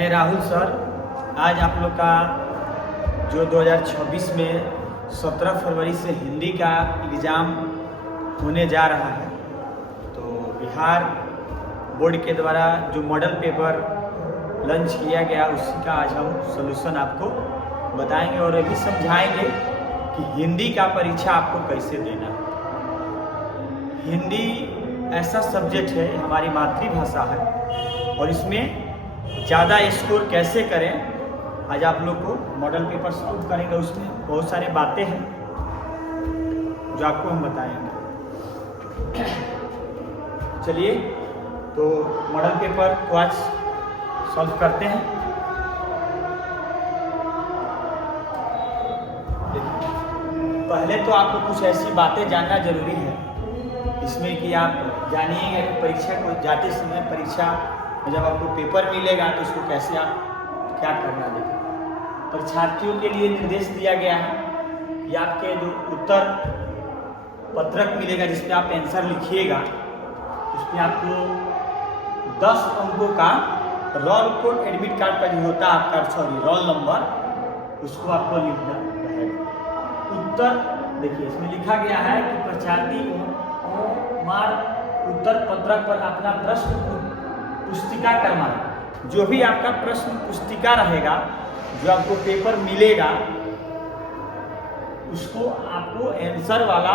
मैं राहुल सर आज आप लोग का जो 2026 में 17 फरवरी से हिंदी का एग्ज़ाम होने जा रहा है, तो बिहार बोर्ड के द्वारा जो मॉडल पेपर लॉन्च किया गया उसी का आज हम सलूशन आपको बताएंगे और ये भी समझाएंगे कि हिंदी का परीक्षा आपको कैसे देना है। हिंदी ऐसा सब्जेक्ट है, हमारी मातृभाषा है और इसमें ज़्यादा स्कोर कैसे करें आज आप लोग को मॉडल पेपर सॉल्व करेंगे। उसमें बहुत सारे बातें हैं जो आपको हम बताएंगे। चलिए तो मॉडल पेपर को आज सॉल्व करते हैं। पहले तो आपको कुछ ऐसी बातें जानना जरूरी है इसमें कि आप जानिएगा कि परीक्षा को जाते समय परीक्षा में जब आपको पेपर मिलेगा तो उसको कैसे आप क्या करना देगा। परीक्षार्थियों के लिए निर्देश दिया गया है कि आपके जो उत्तर पत्रक मिलेगा जिसमें आप आंसर लिखिएगा उसमें आपको 10 अंकों का रोल कोड एडमिट कार्ड का जो होता है आपका रोल नंबर उसको आपको लिखना रहेगा। उत्तर देखिए इसमें लिखा गया है कि परीक्षार्थी मार उत्तर पत्रक पर अपना प्रश्न पुस्तिका क्रमांक जो भी आपका प्रश्न पुस्तिका रहेगा जो आपको पेपर मिलेगा उसको आपको आंसर वाला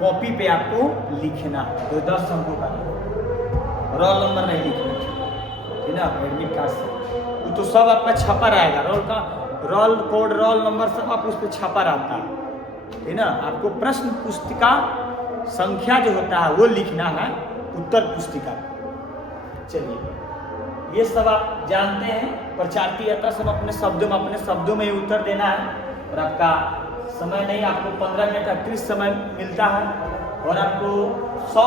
कॉपी पे आपको लिखना तो 10 अंकों का रोल नंबर नहीं लिखना ठीक ना। एडमिट कार्ड से वो तो सब आपका छपा रहेगा, रोल कोड रोल नंबर सब आप उस पर छपा रहता है ठीक ना। आपको प्रश्न पुस्तिका संख्या जो होता है वो लिखना है उत्तर पुस्तिका। चलिए ये सब आप जानते हैं। परीक्षार्थी आता सब अपने शब्दों में ही उत्तर देना है और आपका समय नहीं, आपको 15 मिनट अतिरिक्त समय मिलता है और आपको 100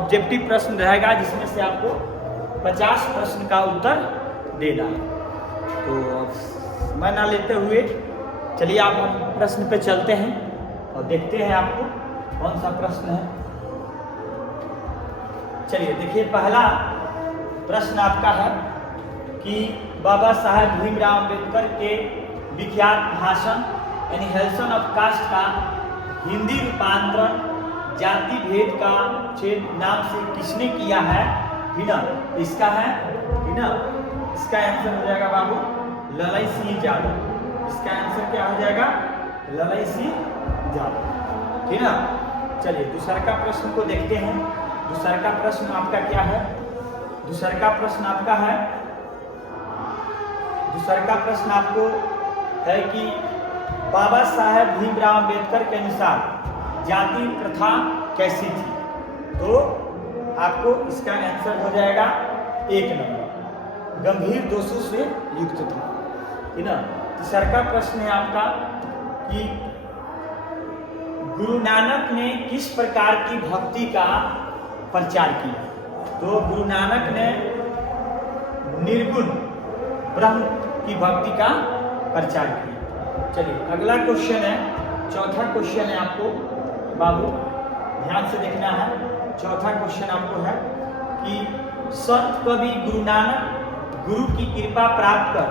ऑब्जेक्टिव प्रश्न रहेगा जिसमें से आपको 50 प्रश्न का उत्तर देना है। तो समय ना लेते हुए चलिए आप हम प्रश्न पे चलते हैं और देखते हैं आपको कौन सा प्रश्न है। चलिए देखिए पहला प्रश्न आपका है कि बाबा साहेब भीमराव अम्बेडकर के विख्यात भाषण एनिहिलेशन ऑफ कास्ट का हिंदी रूपांतरण जाति भेद का छेद नाम से किसने किया है बिना। इसका है बिना, इसका आंसर हो जाएगा बाबू ललई सिंह यादव। इसका आंसर क्या हो जाएगा ललई सिंह यादव ठीक ना। चलिए दूसरा का प्रश्न को देखते हैं। दूसरा का प्रश्न आपका क्या है, दूसरा का प्रश्न आपका है, दूसरा का प्रश्न आपको है कि बाबा साहेब भीमराव अम्बेडकर के अनुसार जाति प्रथा कैसी थी। तो आपको इसका आंसर हो जाएगा 1 नंबर गंभीर दोषों से युक्त था ठीक ना। तीसरा का प्रश्न है आपका कि गुरु नानक ने किस प्रकार की भक्ति का प्रचार किया। तो गुरु नानक ने निर्गुण ब्रह्म की भक्ति का प्रचार किया। चलिए अगला क्वेश्चन है, चौथा क्वेश्चन है आपको बाबू ध्यान से देखना है। चौथा क्वेश्चन आपको है कि संत कवि गुरु नानक गुरु की कृपा प्राप्त कर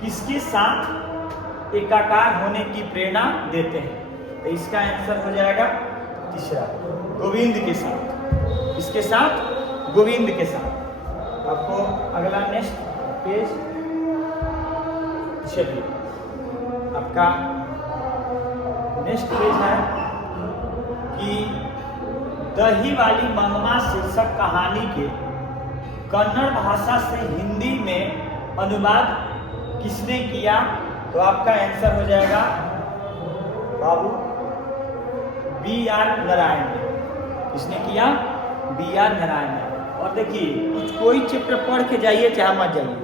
किसके साथ एकाकार होने की प्रेरणा देते हैं। तो इसका आंसर हो जाएगा तीसरा गोविंद के साथ। इसके साथ गोविंद के साथ। आपको अगला नेक्स्ट पेज चलिए आपका नेक्स्ट पेज है कि दही वाली मंगमा शीर्षक कहानी के कन्नड़ भाषा से हिंदी में अनुवाद किसने किया। तो आपका आंसर हो जाएगा बाबू B.R. नारायण ने। किसने किया B.R. नारायण ने। और देखिए कोई चैप्टर पढ़ के जाइए चाहे मत जाइए,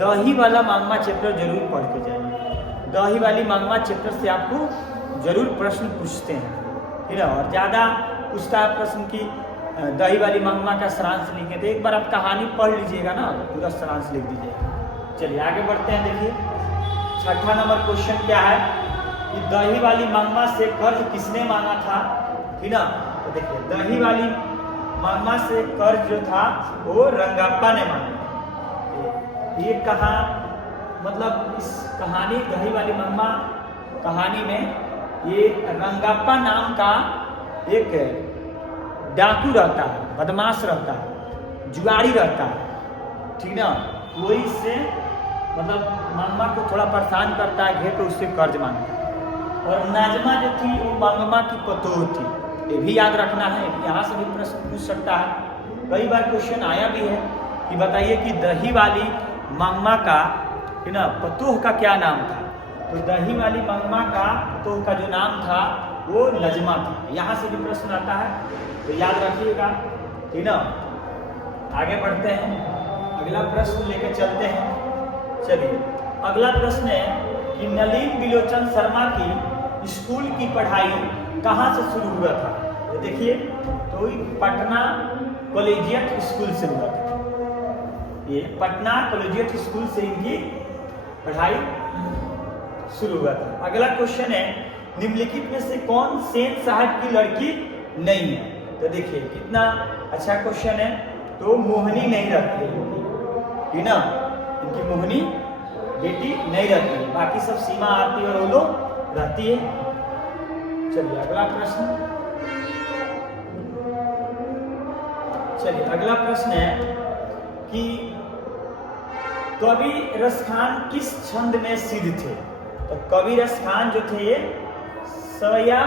दही वाला मांगमा चैप्टर जरूर पढ़ के जाइए। दही वाली मांगमा चैप्टर से आपको जरूर प्रश्न पूछते हैं ठीक है। और ज़्यादा पूछता है प्रश्न की दही वाली मांगमा का सारांश लिखें। तो एक बार आप कहानी पढ़ लीजिएगा ना पूरा सारांश लिख दीजिएगा। चलिए आगे बढ़ते हैं। देखिए छठा नंबर क्वेश्चन क्या है कि दही वाली मांगमा से कर्ज किसने मांगा था ठीक ना। तो देखिए दही वाली मामा से कर्ज जो था वो रंगाप्पा ने मांगा। ये कहा मतलब इस कहानी दही वाली मम्मा कहानी में ये रंगाप्पा नाम का एक डाकू रहता है, बदमाश रहता है, जुआरी रहता है, ठीक ना। वही इससे मतलब मंगमा को थोड़ा परेशान करता है, घेर के उससे कर्ज मांगता है। और नाजमा जो थी वो मंगमा की पतोह थी, ये भी याद रखना है। यहाँ से भी प्रश्न पूछ सकता है, कई बार क्वेश्चन आया भी है कि बताइए कि दही वाली मंगमा का है ना पतोह का क्या नाम था। तो दही वाली मंगमा का पतोह का जो नाम था वो नजमा था। यहाँ से भी प्रश्न आता है, तो याद रखिएगा, ठीक ना। आगे बढ़ते हैं, अगला प्रश्न लेकर चलते हैं। चलिए अगला प्रश्न है कि नलिन बिलोचन शर्मा की स्कूल की पढ़ाई कहाँ से शुरू हुआ था। तो देखिए, तो पटना कॉलेजिएट स्कूल से हुआ था। ये पटना कॉलेजिएट स्कूल से इनकी पढ़ाई शुरू हुआ था। अगला क्वेश्चन है, निम्नलिखित में से कौन सेन साहब की लड़की नहीं है। तो देखिए कितना अच्छा क्वेश्चन है। तो मोहनी नहीं रहती है, ठीक ना, इनकी मोहनी बेटी नहीं रहती है, बाकी सब सीमा आरती और ओलो रहती है। चलिए अगला प्रश्न, चलिए अगला प्रश्न है कि कवि रसखान किस छंद में सिद्ध थे। तो कवि रसखान जो थे सवैया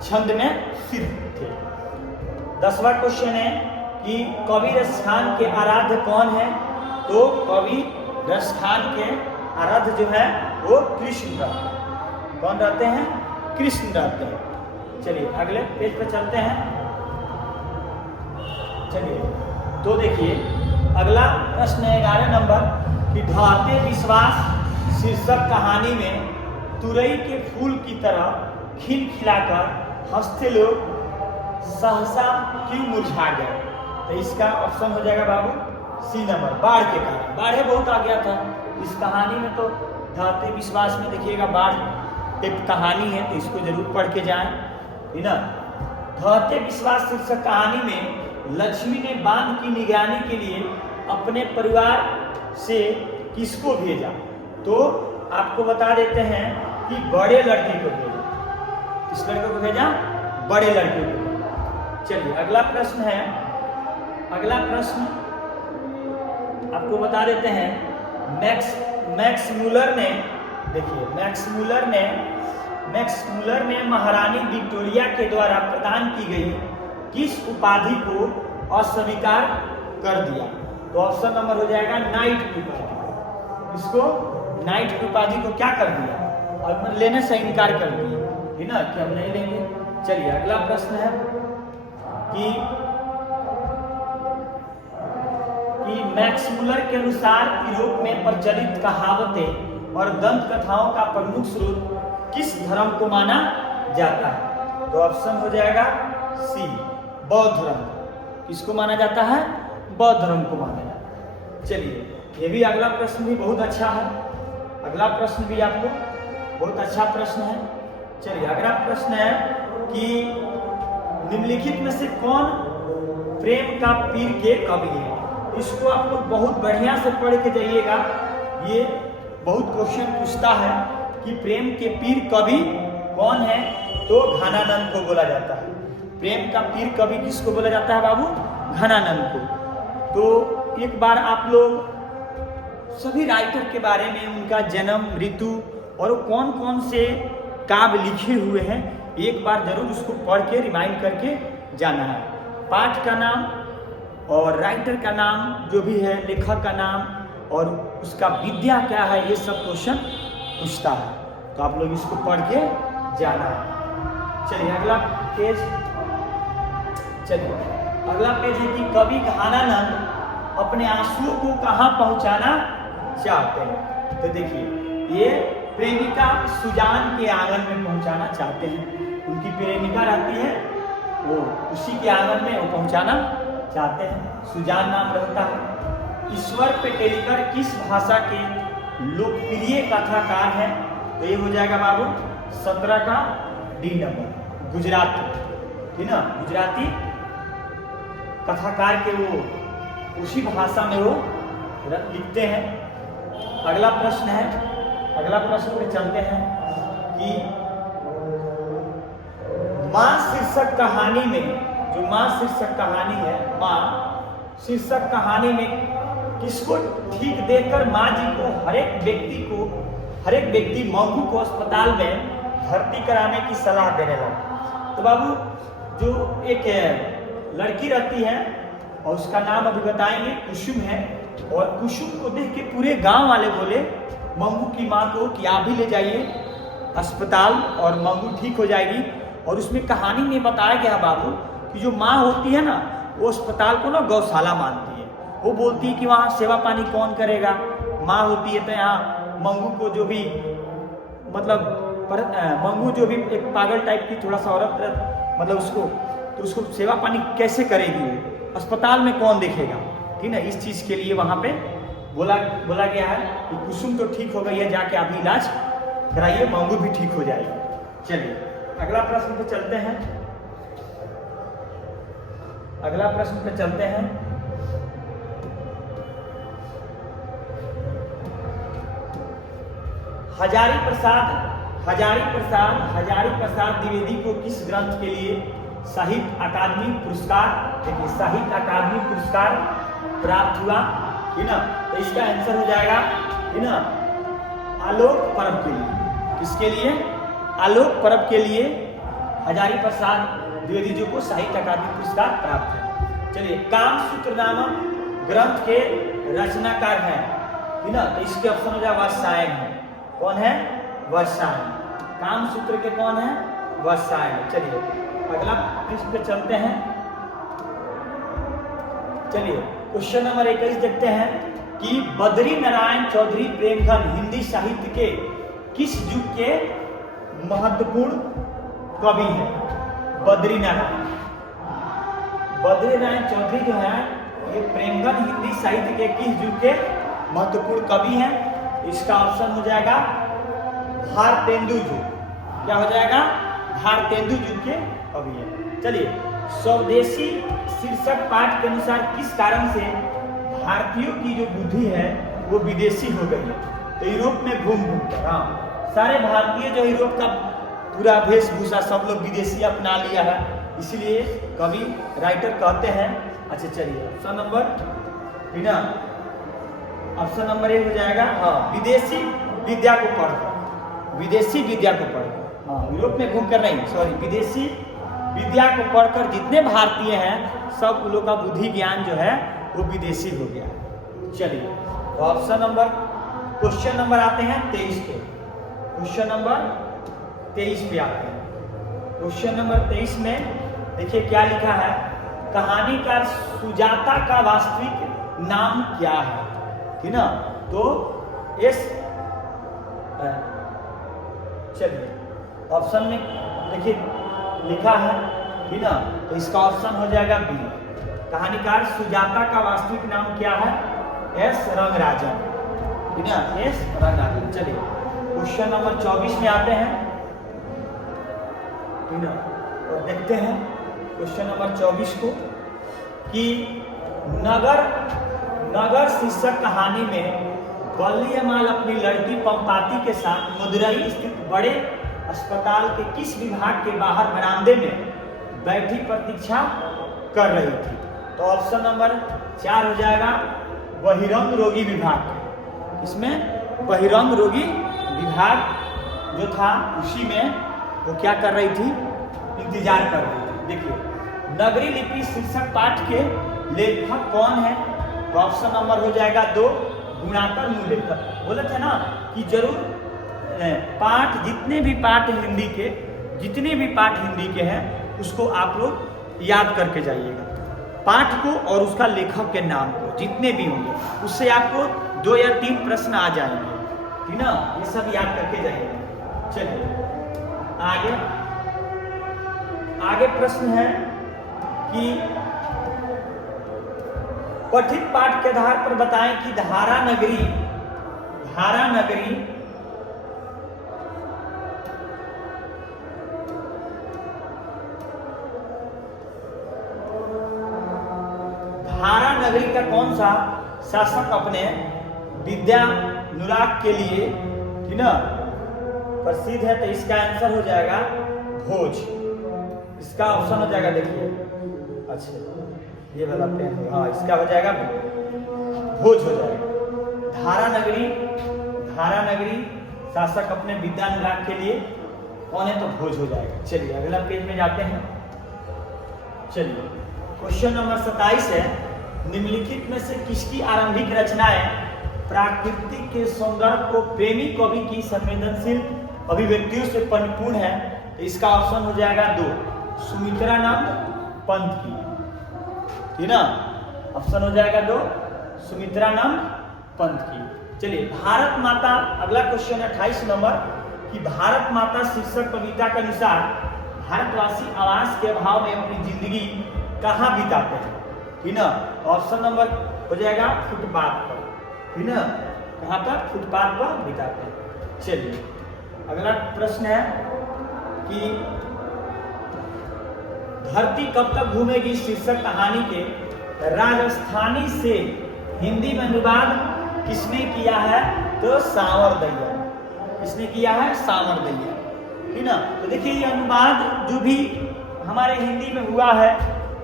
छंद में सिद्ध थे। 10वां क्वेश्चन है कि कवि रसखान के आराध्य कौन है। तो कवि रसखान के आराध्य जो है वो कृष्ण रहते हैं। कौन रहते हैं? कृष्ण रहते हैं। चलिए अगले पेज पर चलते हैं। चलिए तो देखिए अगला प्रश्न है 11 नंबर कि ढाते विश्वास शीर्षक कहानी में तुरई के फूल की तरह खिलखिलाकर हंसते लोग सहसा क्यों मुरझा गए। तो इसका ऑप्शन हो जाएगा बाबू सी नंबर, बाढ़ के कारण। बाढ़ बहुत आ गया था इस कहानी में। तो ढाते विश्वास में देखिएगा बाढ़ एक कहानी है, तो इसको जरूर पढ़ के जाएं, है ना। ढाते विश्वास शीर्षक कहानी में लक्ष्मी ने बांध की निगरानी के लिए अपने परिवार से किसको भेजा। तो आपको बता देते हैं कि बड़े लड़के को भेजा। किस लड़के को भेजा? बड़े लड़के को। चलिए अगला प्रश्न है, अगला प्रश्न आपको बता देते हैं। मैक्स मूलर ने, देखिए मैक्स मूलर ने महारानी विक्टोरिया के द्वारा प्रदान की गई किस उपाधि को अस्वीकार कर दिया। तो ऑप्शन नंबर हो जाएगा नाइट की उपाधि। इसको नाइट की उपाधि को क्या कर दिया? और लेने से इनकार कर दिया, है ना, कि हम नहीं लेंगे। चलिए अगला प्रश्न है कि मैक्स मूलर के अनुसार यूरोप में प्रचलित कहावतें और दंत कथाओं का प्रमुख स्रोत किस धर्म को माना जाता है। तो ऑप्शन हो जाएगा सी, बौद्ध धर्म। किसको माना जाता है? बौद्ध धर्म को माना जाता है। चलिए ये भी अगला प्रश्न भी बहुत अच्छा है। अगला प्रश्न भी आपको बहुत अच्छा प्रश्न है। चलिए अगला प्रश्न है कि निम्नलिखित में से कौन प्रेम का पीर के कवि है। इसको आप लोग बहुत बढ़िया से पढ़ के जाइएगा। ये बहुत क्वेश्चन पूछता है कि प्रेम के पीर कवि कौन है। तो घनानंद को बोला जाता है। प्रेम का पीर कवि किसको बोला जाता है बाबू? घनानंद को। तो एक बार आप लोग सभी राइटर के बारे में, उनका जन्म, ऋतु और कौन कौन से काव्य लिखे हुए हैं, एक बार जरूर उसको पढ़ के रिमाइंड करके जाना है। पाठ का नाम और राइटर का नाम जो भी है, लेखक का नाम और उसका विद्या क्या है, ये सब क्वेश्चन पूछता है। तो आप लोग इसको पढ़ के जाना है। चलिए अगला पेज, चलिए अगला पेज है कि कवि घनानंद अपने आंसुओं को कहाँ पहुंचाना चाहते हैं। तो देखिए ये प्रेमिका सुजान के आंगन में पहुंचाना चाहते हैं। उनकी प्रेमिका रहती है, वो उसी के आंगन में वो पहुंचाना चाहते हैं। सुजान नाम रहता है। ईश्वर पेटेलिकर किस भाषा के लोकप्रिय कथाकार हैं। तो ये हो जाएगा बाबू 17 का डी नंबर, गुजराती, ठीक ना। गुजराती कथाकार के वो उसी भाषा में वो लिखते हैं। अगला प्रश्न है, अगला प्रश्न पे चलते हैं कि माँ शीर्षक कहानी में, जो माँ शीर्षक कहानी है, माँ शीर्षक कहानी में किसको ठीक देखकर माँ जी को हर एक व्यक्ति मंगू को अस्पताल में भर्ती कराने की सलाह देने लगा। तो बाबू, जो एक लड़की रहती है और उसका नाम अभी बताएंगे, कुसुम है, और कुसुम को देख के पूरे गांव वाले बोले मंगू की माँ को कि आप भी ले जाइए अस्पताल और मंगू ठीक हो जाएगी। और उसमें कहानी में बताया गया बाबू कि जो माँ होती है ना, वो अस्पताल को ना गौशाला मानती है। वो बोलती है कि वहाँ सेवा पानी कौन करेगा, माँ होती है तो यहाँ मंगू को जो भी मतलब मंगू जो भी एक पागल टाइप की थोड़ा सा औरत मतलब उसको सेवा पानी कैसे करेगी, वो अस्पताल में कौन देखेगा, ठीक है। इस चीज़ के लिए वहाँ पे बोला गया है कि कुसुम तो ठीक हो गई है, जाके अभी इलाज कराइए, मंगू भी ठीक हो जाएगी। चलिए अगला प्रश्न पे चलते हैं, अगला प्रश्न पे चलते हैं। हजारी प्रसाद द्विवेदी को किस ग्रंथ के लिए साहित्य अकादमी पुरस्कार, देखिए साहित्य अकादमी पुरस्कार प्राप्त हुआ, है ना। तो इसका आंसर हो जाएगा, है ना, आलोक पर्व के लिए। किसके लिए? आलोक पर्व के लिए हजारी प्रसाद द्विवेदी जी को साहित्य अकादमी पुरस्कार प्राप्त है। चलिए, कामसूत्र नामक ग्रंथ के रचनाकार है ना। तो इसके ऑप्शन हो जाए वात्स्यायन है। कौन है? वात्स्यायन। कामसूत्र के कौन है? वात्स्यायन। चलिए अगला प्रश्न पे चलते हैं। चलिए क्वेश्चन नंबर 21 देखते हैं कि बद्री नारायण चौधरी प्रेमचंद हिंदी साहित्य के किस युग के महत्वपूर्ण कवि है? बद्री नारायण चौधरी जो है ये प्रेमचंद हिंदी साहित्य के किस युग के महत्वपूर्ण कवि हैं? इसका ऑप्शन हो जाएगा भारतेंदु युग। क्या हो जाएगा? भारतेंदु युग के कवि है। चलिए, स्वदेशी शीर्षक पाठ के अनुसार किस कारण से भारतीयों की जो बुद्धि है वो विदेशी हो गई है? तो यूरोप में घूम कर, हाँ, सारे भारतीय जो यूरोप का पूरा वेशभूषा सब लोग विदेशी अपना लिया है, इसलिए कवि राइटर कहते हैं। अच्छा चलिए, ऑप्शन नंबर बिना ऑप्शन नंबर 1 हो जाएगा, हाँ, विदेशी विद्या को पढ़कर, विदेशी विद्या को पढ़कर, हाँ, यूरोप में घूमकर नहीं, सॉरी, विदेशी विद्या को पढ़कर जितने भारतीय हैं सब लोग का बुद्धि ज्ञान जो है वो विदेशी हो गया। चलिए, तो ऑप्शन नंबर, क्वेश्चन नंबर आते हैं 23 पे। क्वेश्चन नंबर 23 पे आते हैं। क्वेश्चन नंबर 23 में देखिए क्या लिखा है, कहानीकार सुजाता का वास्तविक नाम क्या है? ठीक ना। तो चलिए ऑप्शन में देखिए लिखा है, ठीक ना, तो इसका ऑप्शन हो जाएगा बी। कहानीकार सुजाता का वास्तविक नाम क्या है? एस रंगराजन, ठीक ना, एस रंगराजन। चलिए क्वेश्चन नंबर 24 में आते हैं, ठीक ना, और देखते हैं क्वेश्चन नंबर 24 को कि नगर शीर्षक कहानी में वल्लीयमाल अपनी लड़की पंपाती के साथ मदुरई स्थित बड़े अस्पताल के किस विभाग के बाहर बरामदे में बैठी प्रतीक्षा कर रही थी? तो ऑप्शन नंबर 4 हो जाएगा बहिरंग रोगी विभाग। इसमें बहिरंग रोगी विभाग जो था उसी में वो क्या कर रही थी? इंतजार कर रही थी। देखिए, नगरी लिपि शीर्षक पाठ के लेखक कौन है? तो ऑप्शन नंबर हो जाएगा 2 गुणाकर मूलेकर। बोले थे ना कि जरूर पाठ, जितने भी पाठ हिंदी के हैं उसको आप लोग याद करके जाइएगा, पाठ को और उसका लेखक के नाम को, जितने भी होंगे उससे आपको 2 या 3 प्रश्न आ जाएंगे, ठीक ना, ये सब याद करके जाइएगा। चलिए आगे प्रश्न है कि पठित पाठ के आधार पर बताएं कि धारा नगरी का कौन सा शासक अपने विद्या अनुराग के लिए, ठीक ना, प्रसिद्ध है, तो इसका आंसर हो जाएगा भोज। इसका ऑप्शन हो जाएगा, देखिए, अच्छा ये वाला पेन, हाँ इसका हो जाएगा भोज हो जाएगा। धारा नगरी शासक अपने विद्यानुराग के लिए कौन है, तो भोज हो जाएगा। चलिए अगला पेज में जाते हैं। चलिए क्वेश्चन नंबर 27 है, निम्नलिखित में से किसकी आरंभिक रचनाएं प्राकृतिक के सौंदर्य को प्रेमी कवि की संवेदनशील अभिव्यक्तियों से परिपूर्ण है। तो इसका ऑप्शन हो जाएगा 2, सुमित्रानंद पंत की, ठीक ना, ऑप्शन हो जाएगा 2, सुमित्रानंद पंत की। चलिए भारत माता, अगला क्वेश्चन 28 नंबर, कि भारत माता शीर्षक कविता के अनुसार भारतवासी आवास के अभाव में अपनी जिंदगी कहाँ बिताते हैं, ठीक ना, ऑप्शन नंबर हो जाएगा फुटपाथ पर, ठीक ना, कहाँ पर, फुटपाथ पर बिताते हैं। चलिए अगला प्रश्न है कि धरती कब तक घूमेगी शीर्षक कहानी के राजस्थानी से हिंदी में अनुवाद किसने किया है, तो सांवर दैया। किसने किया है, सांवर दैया, ठीक ना। तो देखिए ये अनुवाद जो भी हमारे हिंदी में हुआ है,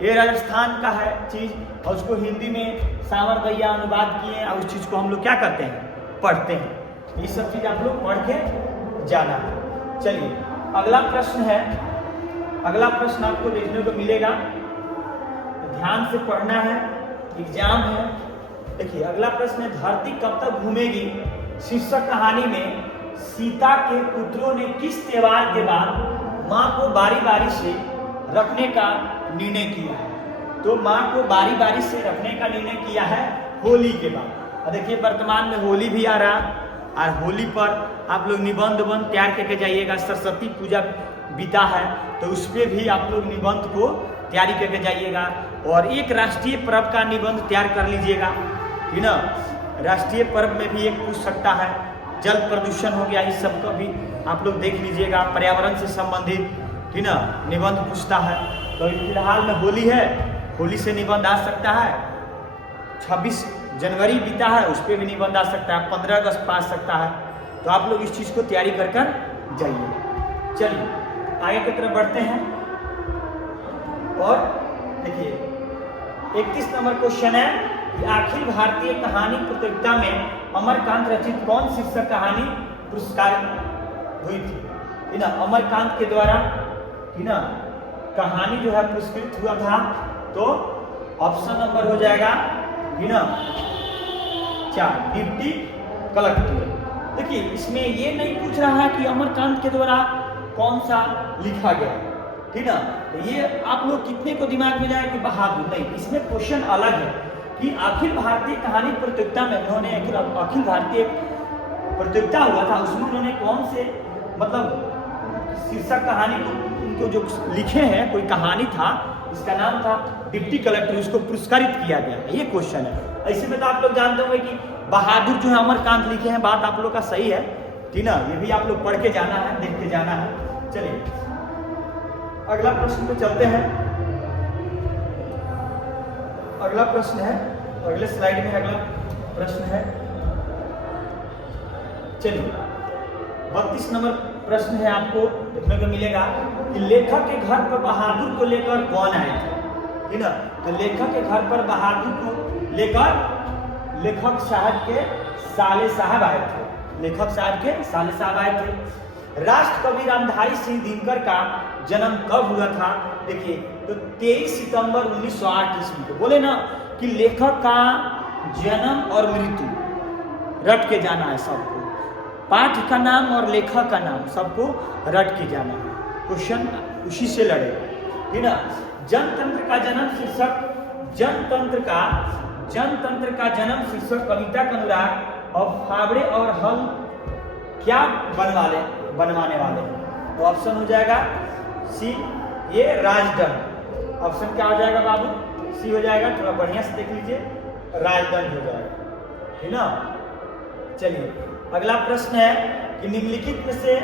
ये राजस्थान का है चीज, और उसको हिंदी में सांवर दैया अनुवाद किए, और उस चीज को हम लोग क्या करते हैं, पढ़ते हैं। ये सब चीज आप लोग पढ़ के जाना है। चलिए अगला प्रश्न है, अगला प्रश्न आपको देखने को मिलेगा, ध्यान से पढ़ना है, एग्जाम है। देखिए अगला प्रश्न है, धरती कब तक घूमेगी शीर्षक कहानी में सीता के पुत्रों ने किस त्योहार के बाद माँ को बारी बारी से रखने का निर्णय किया है। तो माँ को बारी बारी से रखने का निर्णय किया है होली के बाद। और देखिए वर्तमान में होली भी आ रहा, और होली पर आप लोग निबंध तैयार करके जाइएगा। सरस्वती पूजा बीता है, तो उस पर भी आप लोग निबंध को तैयारी करके जाइएगा, और एक राष्ट्रीय पर्व का निबंध तैयार कर लीजिएगा, ठीक ना। राष्ट्रीय पर्व में भी एक पूछ सकता है, जल प्रदूषण हो गया, इस सब को भी आप लोग देख लीजिएगा, पर्यावरण से संबंधित, ठीक ना, निबंध पूछता है। तो फिलहाल में होली है, होली से निबंध आ सकता है। 26 जनवरी बीता है, उस पर भी निबंध आ सकता है। 15 अगस्त पा सकता है। तो आप लोग इस चीज को तैयारी कर कर जाइए। चलिए आगे की तरफ बढ़ते हैं, और देखिए 31 नंबर क्वेश्चन है कि अखिल भारतीय कहानी प्रतियोगिता में अमरकांत रचित कौन शीर्षक कहानी पुरस्कारित हुई थी, ठीक ना। अमरकांत के द्वारा, ठीक ना, कहानी जो है पुरस्कृत हुआ था। तो ऑप्शन नंबर हो जाएगा, ठीक ना, 4, डिप्टी कलेक्टर। देखिए इसमें ये नहीं पूछ रहा है कि अमरकांत के द्वारा कौन सा लिखा गया, ठीक ना। तो ये आप लोग कितने को दिमाग में जाए कि बहादुर, नहीं, इसमें क्वेश्चन अलग है कि अखिल भारतीय कहानी प्रतियोगिता में उन्होंने, अखिल भारतीय प्रतियोगिता हुआ था, उसमें उन्होंने कौन से मतलब शीर्षक कहानी को उनको जो लिखे हैं, कोई कहानी था, इसका नाम था डिप्टी कलेक्टर, उसको पुरस्कारित किया गया, ये क्वेश्चन है। ऐसे में तो आप लोग जानते होंगे कि बहादुर जो है अमरकांत लिखे हैं, बात आप लोग का सही है, ठीक ना। ये भी आप लोग पढ़ के जाना है, देख के जाना है। चलिए अगला प्रश्न पे चलते हैं। अगला प्रश्न है, अगले स्लाइड में अगला प्रश्न है। चलिए 32 नंबर प्रश्न है, आपको देखने को मिलेगा कि लेखक के घर पर बहादुर को लेकर कौन आए थे, ठीक ना। तो लेखक के घर पर बहादुर को लेकर लेखक साहब के साले साहब आए थे, लेखक साहब के साले साहब आए थे। राष्ट्र कवि रामधारी सिंह दिनकर का जन्म कब हुआ था, देखिए तो 23 सितंबर 1908 ईस्वी को। बोले ना कि लेखक का जन्म और मृत्यु रट के जाना है सबको, पाठ का नाम और लेखक का नाम सबको रट के जाना है, क्वेश्चन उसी से लड़ेगा, ठीक ना। जनतंत्र का जन्म शीर्षक, जनतंत्र का जन्म शीर्षक कविता का अनुराग और फावड़े और हल क्या बनवाने वाले। तो ऑप्शन हो जाएगा सी, ये राजदंड। ऑप्शन क्या हो जाएगा बाबू, सी हो जाएगा। थोड़ा बढ़िया से देख लीजिए, राजदंड हो जाएगा, ठीक ना। चलिए अगला प्रश्न है कि निम्नलिखित में से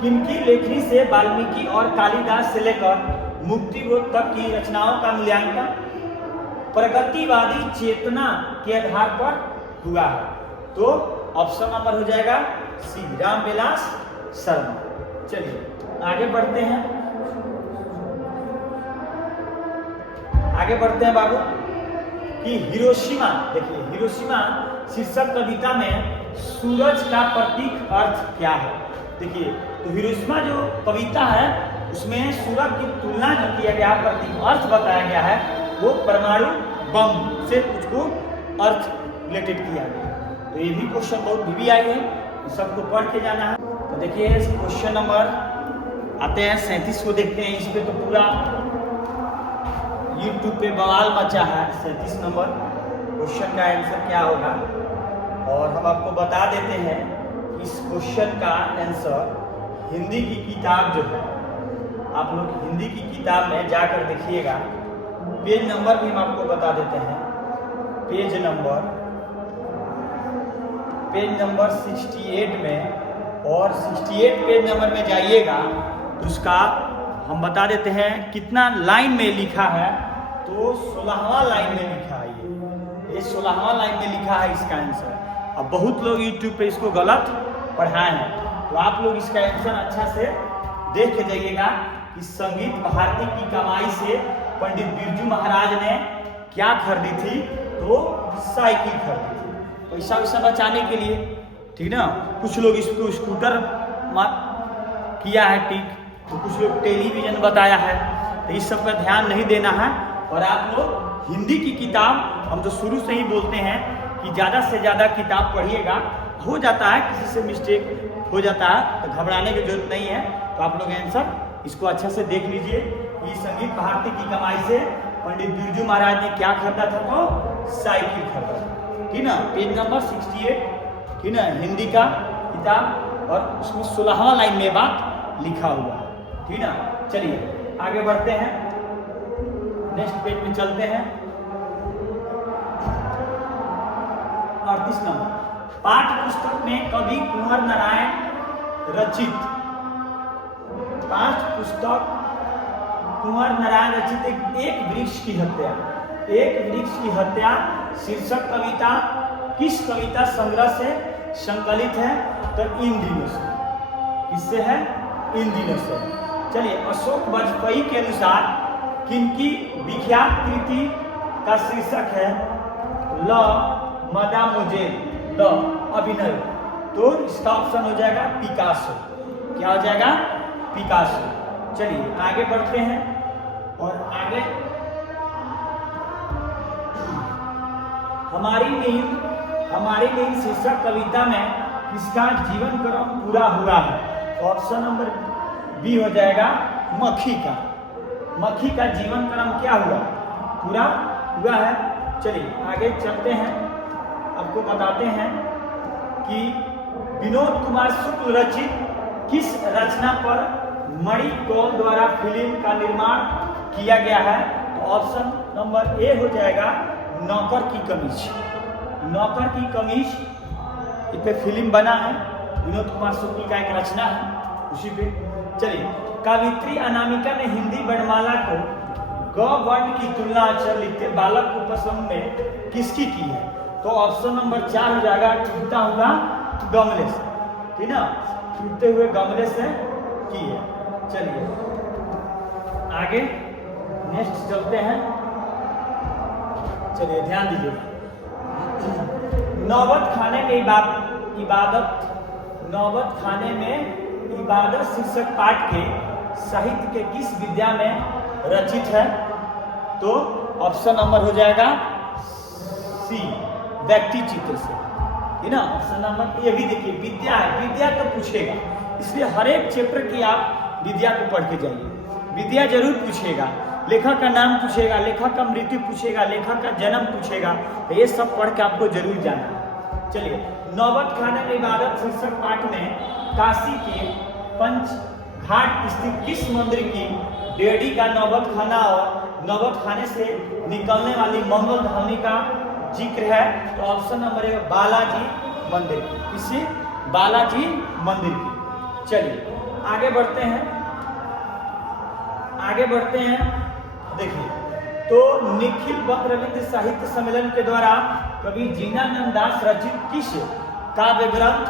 किनकी लेखनी से वाल्मीकि और कालिदास से लेकर मुक्तिबोध तक की रचनाओं का मूल्यांकन प्रगतिवादी चेतना के आधार पर हुआ है। तो ऑप्शन नंबर हो जाएगा सी, रामविलास शर्मा। चलिए आगे बढ़ते हैं, आगे बढ़ते हैं बाबू कि हिरोशिमा, देखिए हिरोशिमा शीर्षक कविता में सूरज का प्रतीक अर्थ क्या है। देखिए तो हिरोशिमा जो कविता है उसमें सूरज की तुलना जो किया गया, प्रतीक अर्थ बताया गया है, वो परमाणु बम से उसको अर्थ रिलेटेड किया गया। तो ये भी क्वेश्चन बहुत भी आई है, सबको पढ़ के जाना है। तो देखिए क्वेश्चन नंबर आते हैं 37 को देखते हैं। इस पे तो पूरा यूट्यूब पे बवाल मचा है। 37 नंबर क्वेश्चन का आंसर क्या होगा, और हम आपको बता देते हैं इस क्वेश्चन का आंसर हिंदी की किताब जो है, आप लोग हिंदी की किताब में जाकर देखिएगा। पेज नंबर भी हम आपको बता देते हैं, पेज नंबर 68 में, और 68 पेज नंबर में जाइएगा तो उसका हम बता देते हैं कितना लाइन में लिखा है। तो 16वां लाइन में लिखा है, ये 16वां लाइन में लिखा है इसका आंसर। अब बहुत लोग यूट्यूब पे इसको गलत पढ़ाए हैं, तो आप लोग इसका आंसर अच्छा से देख के जाइएगा कि संगीत भारती की कमाई से पंडित बिरजू महाराज ने क्या खरीदी थी, तो साइकिल खरीदी थी पैसा वैसा बचाने के लिए, ठीक ना। कुछ लोग इसको स्कूटर किया है, ठीक, तो कुछ लोग टेलीविजन बताया है। तो इस सब पर ध्यान नहीं देना है। और आप लोग हिंदी की किताब, हम तो शुरू से ही बोलते हैं कि ज़्यादा से ज़्यादा किताब पढ़िएगा। हो जाता है किसी से मिस्टेक हो जाता है, तो घबराने की जरूरत नहीं है। तो आप लोग आंसर इसको अच्छा से देख लीजिए कि संगीत भारती की कमाई से पंडित बिरजू महाराज ने क्या खरीदा था, तो साइकिल खरीदा था, ठीक ना। पेज नंबर 68, ठीक ना, हिंदी का किताब, और उसमें 16वां लाइन में बात लिखा हुआ है, ठीक ना। चलिए आगे बढ़ते हैं, नेक्स्ट पेज में चलते हैं। 38 नंबर, पाठ्य पुस्तक में कवि कुंवर नारायण रचित, पाठ्य पुस्तक कुंवर नारायण रचित एक वृक्ष की हत्या, एक वृक्ष की हत्या शीर्षक कविता किस कविता संग्रह से संकलित है, तो इन दिनों से। किससे है? इन दिनों से। चलिए अशोक वाजपेयी के अनुसार किनकी विख्यात कृति का शीर्षक है ल मदामोजेल द अभिनय, तो इसका ऑप्शन हो जाएगा पिकासो। क्या हो जाएगा? पिकासो। चलिए आगे बढ़ते हैं, और आगे हमारी नींद शीर्षक कविता में किसका जीवन क्रम पूरा हुआ है, ऑप्शन नंबर बी हो जाएगा मक्खी का। मक्खी का जीवन क्रम क्या हुआ? पूरा हुआ है। चलिए आगे चलते हैं, आपको बताते हैं कि विनोद कुमार शुक्ल रचित किस रचना पर मणि कौल द्वारा फिल्म का निर्माण किया गया है, तो ऑप्शन नंबर ए हो जाएगा नौकर की कमीज। नौकर की कमीज इस पे फिल्म बना है, विनोद कुमार शुक्ल का एक रचना है उसी पे। चलिए कवित्री अनामिका ने हिंदी वर्णमाला को ग वर्ण की तुलना अक्षर लिखते बालक को पसंद में किसकी की है, तो ऑप्शन नंबर 4 हो जाएगा टूटता हुआ गमले से, ठीक ना, टूटते हुए गमले से की है। चलिए आगे नेक्स्ट चलते हैं। चलिए ध्यान दीजिए, नौबत खाने में इबादत शीर्षक पाठ के साहित्य के किस विद्या में रचित है, तो ऑप्शन नंबर हो जाएगा सी व्यक्ति चित्र से, ठीक ना। ऑप्शन नंबर, ये भी देखिए विद्या है, विद्या तो पूछेगा, इसलिए हर एक चैप्टर की आप विद्या को पढ़ के जाइए। विद्या जरूर पूछेगा, लेखक का नाम पूछेगा, लेखक का मृत्यु पूछेगा, लेखक का जन्म पूछेगा, तो ये सब पढ़ के आपको जरूर जाना है। चलिए नौबत खाने में इबादत शीर्षक पाठ में काशी के पंच घाट स्थित किस मंदिर की डेढ़ी का नौबत खाना और नौबत खाने से निकलने वाली मंगल ध्वनि का जिक्र है, तो ऑप्शन नंबर 1 बालाजी मंदिर। किसी बालाजी मंदिर की। चलिए आगे बढ़ते हैं, देखिए तो निखिल वक्र रविंद्र साहित्य सम्मेलन के द्वारा कवि जीवनानंद दास रचित किस काव्य ग्रंथ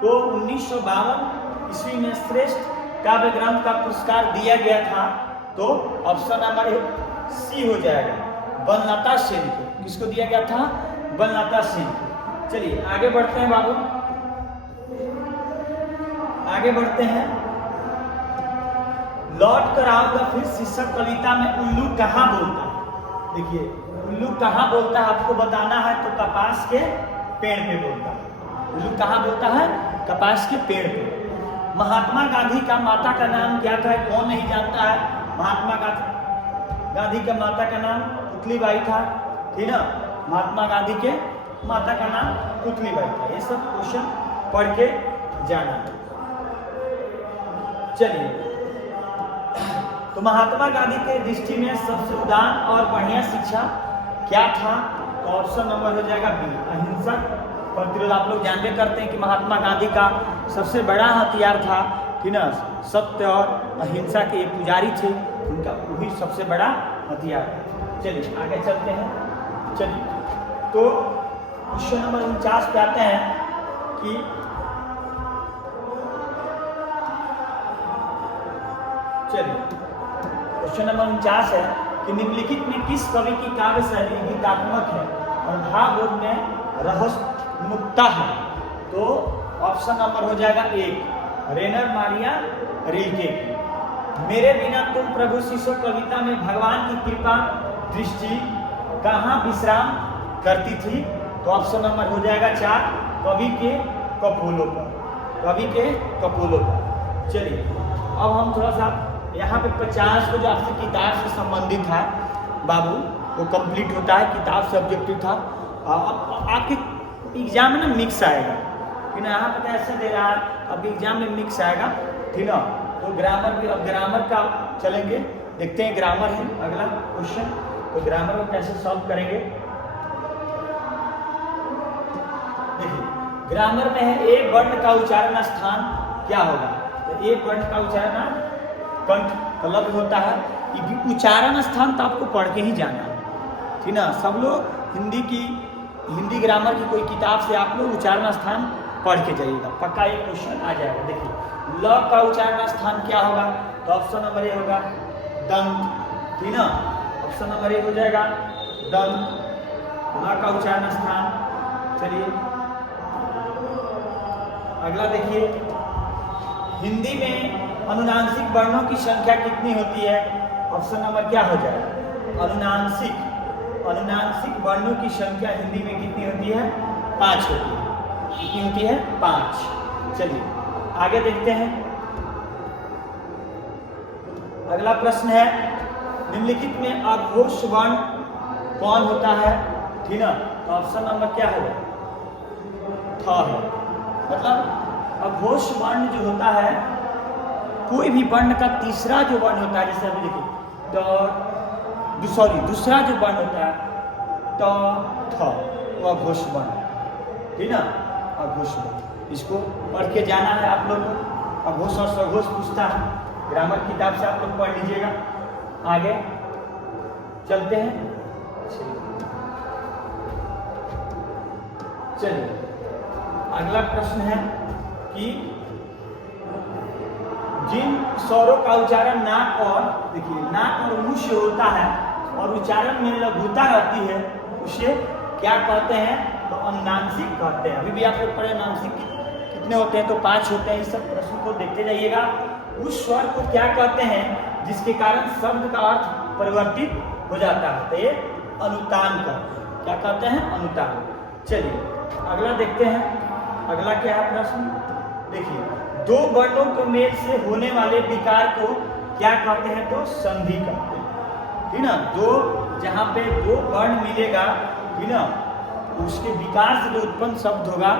को 1952 ईस्वी में श्रेष्ठ काव्य ग्रंथ का पुरस्कार दिया गया था? तो ऑप्शन नंबर सी हो जाएगा, वनलता सेन को। किसको दिया गया था? वनलता सेन को। चलिए आगे बढ़ते हैं बाबू, आगे बढ़ते हैं। लौट कर आओगा फिर शीर्षक कविता में उल्लू कहाँ बोलता है? देखिए उल्लू कहाँ बोलता है आपको बताना है, तो कपास के पेड़ पे बोलता है। उल्लू कहाँ बोलता है? कपास के पेड़ पे। महात्मा गांधी का माता का नाम क्या था? कौन नहीं जानता है? महात्मा गांधी का माता का नाम पुतलीबाई था, ठीक ना? महात्मा गांधी के माता का नाम पुतलीबाई था। ये सब क्वेश्चन पढ़ के जाना है। चलिए, तो महात्मा गांधी के दृष्टि में सबसे उदार और बढ़िया शिक्षा क्या था? तो ऑप्शन नंबर हो जाएगा बी, अहिंसक प्रतिरोध। आप लोग जानते करते हैं कि महात्मा गांधी का सबसे बड़ा हथियार था कि ना, सत्य और अहिंसा के पुजारी थे, उनका वही सबसे बड़ा हथियार। चलिए आगे चलते हैं। चलिए, तो क्वेश्चन नंबर 49 पे आते हैं कि चलिए क्वेश्चन नंबर 49 है कि निम्नलिखित में किस कवि की काव्य शैली गीतात्मक है और भावबोध में रहस्य मुक्ता है? तो ऑप्शन नंबर हो जाएगा एक, रेनर मारिया रिल्के की। मेरे बिना तुम प्रभु शिशु कविता में भगवान की कृपा दृष्टि कहाँ विश्राम करती थी? तो ऑप्शन नंबर हो जाएगा 4, कवि के कपोलों पर, कवि के कपोलों पर। चलिए अब हम थोड़ा सा यहाँ पे 50 को जो आपसे किताब से संबंधित है बाबू, वो कंप्लीट होता है। किताब सब्जेक्टिव था, आपके एग्जाम में ना मिक्स आएगा, कि ना यहाँ पे ऐसे दे रहा है, अब एग्जाम में मिक्स आएगा, ठीक ना? तो ग्रामर भी, अब ग्रामर का चलेंगे, देखते हैं ग्रामर है अगला क्वेश्चन। तो ग्रामर को कैसे सॉल्व करेंगे? देखिए ग्रामर में है ए वर्ण का उच्चारण स्थान क्या होगा? तो ए वर्ण का उच्चारण कंठ तलब होता है। उच्चारण स्थान तो आपको पढ़ के ही जाना है, ठीक ना? सब लोग हिंदी ग्रामर की कोई किताब से आप लोग उच्चारण स्थान पढ़ के जाइएगा, पक्का एक क्वेश्चन आ जाएगा। देखिए ल का उच्चारण स्थान क्या होगा? तो ऑप्शन नंबर ए होगा दंत, ठीक ना? ऑप्शन नंबर ए हो जाएगा दंत, ल का उच्चारण स्थान। चलिए अगला देखिए, हिंदी में अनुनासिक वर्णों की संख्या कितनी होती है? ऑप्शन नंबर क्या हो जाएगा? अनुनासिक वर्णों की संख्या हिंदी में कितनी होती है? 5 होती है। कितनी होती है? 5। चलिए आगे देखते हैं। अगला प्रश्न है, निम्नलिखित में अघोष वर्ण कौन होता है? ठीक ना? तो ऑप्शन नंबर क्या होगा? थ है। मतलब अघोष वर्ण जो होता है, कोई भी वर्ण का तीसरा जो वर्ण होता है, जैसे अभी देखिए दूसरा जो वर्ण होता है ट थ, वो अघोष वर्ण, ठीक ना? अघोष वर्ण, इसको पढ़ के जाना है आप लोग को। अघोष और सघोष पूछता है, ग्रामर किताब से आप लोग पढ़ लीजिएगा। आगे चलते हैं। चलिए अगला प्रश्न है कि जिन स्वरों का उच्चारण नाक और, देखिए नाक और मुंह से होता है और उच्चारण में लघुता रहती है, उसे क्या कहते हैं? तो अनुनासिक कहते हैं। अभी भी आप लोग पढ़े अनुनासिक कितने होते हैं? तो 5 होते हैं। इस सब प्रश्न को देखते जाइएगा। उस स्वर को क्या कहते हैं जिसके कारण शब्द का अर्थ परिवर्तित हो जाता है? तो ये अनुतान का, क्या कहते हैं? अनुतान। चलिए अगला देखते हैं। अगला क्या है प्रश्न? देखिए, दो वर्णों के मेल से होने वाले विकार को क्या कहते हैं? तो संधि कहते हैं, ठीक ना? जहाँ पे दो वर्ण मिलेगा, ठीक ना, उसके विकार से जो उत्पन्न शब्द होगा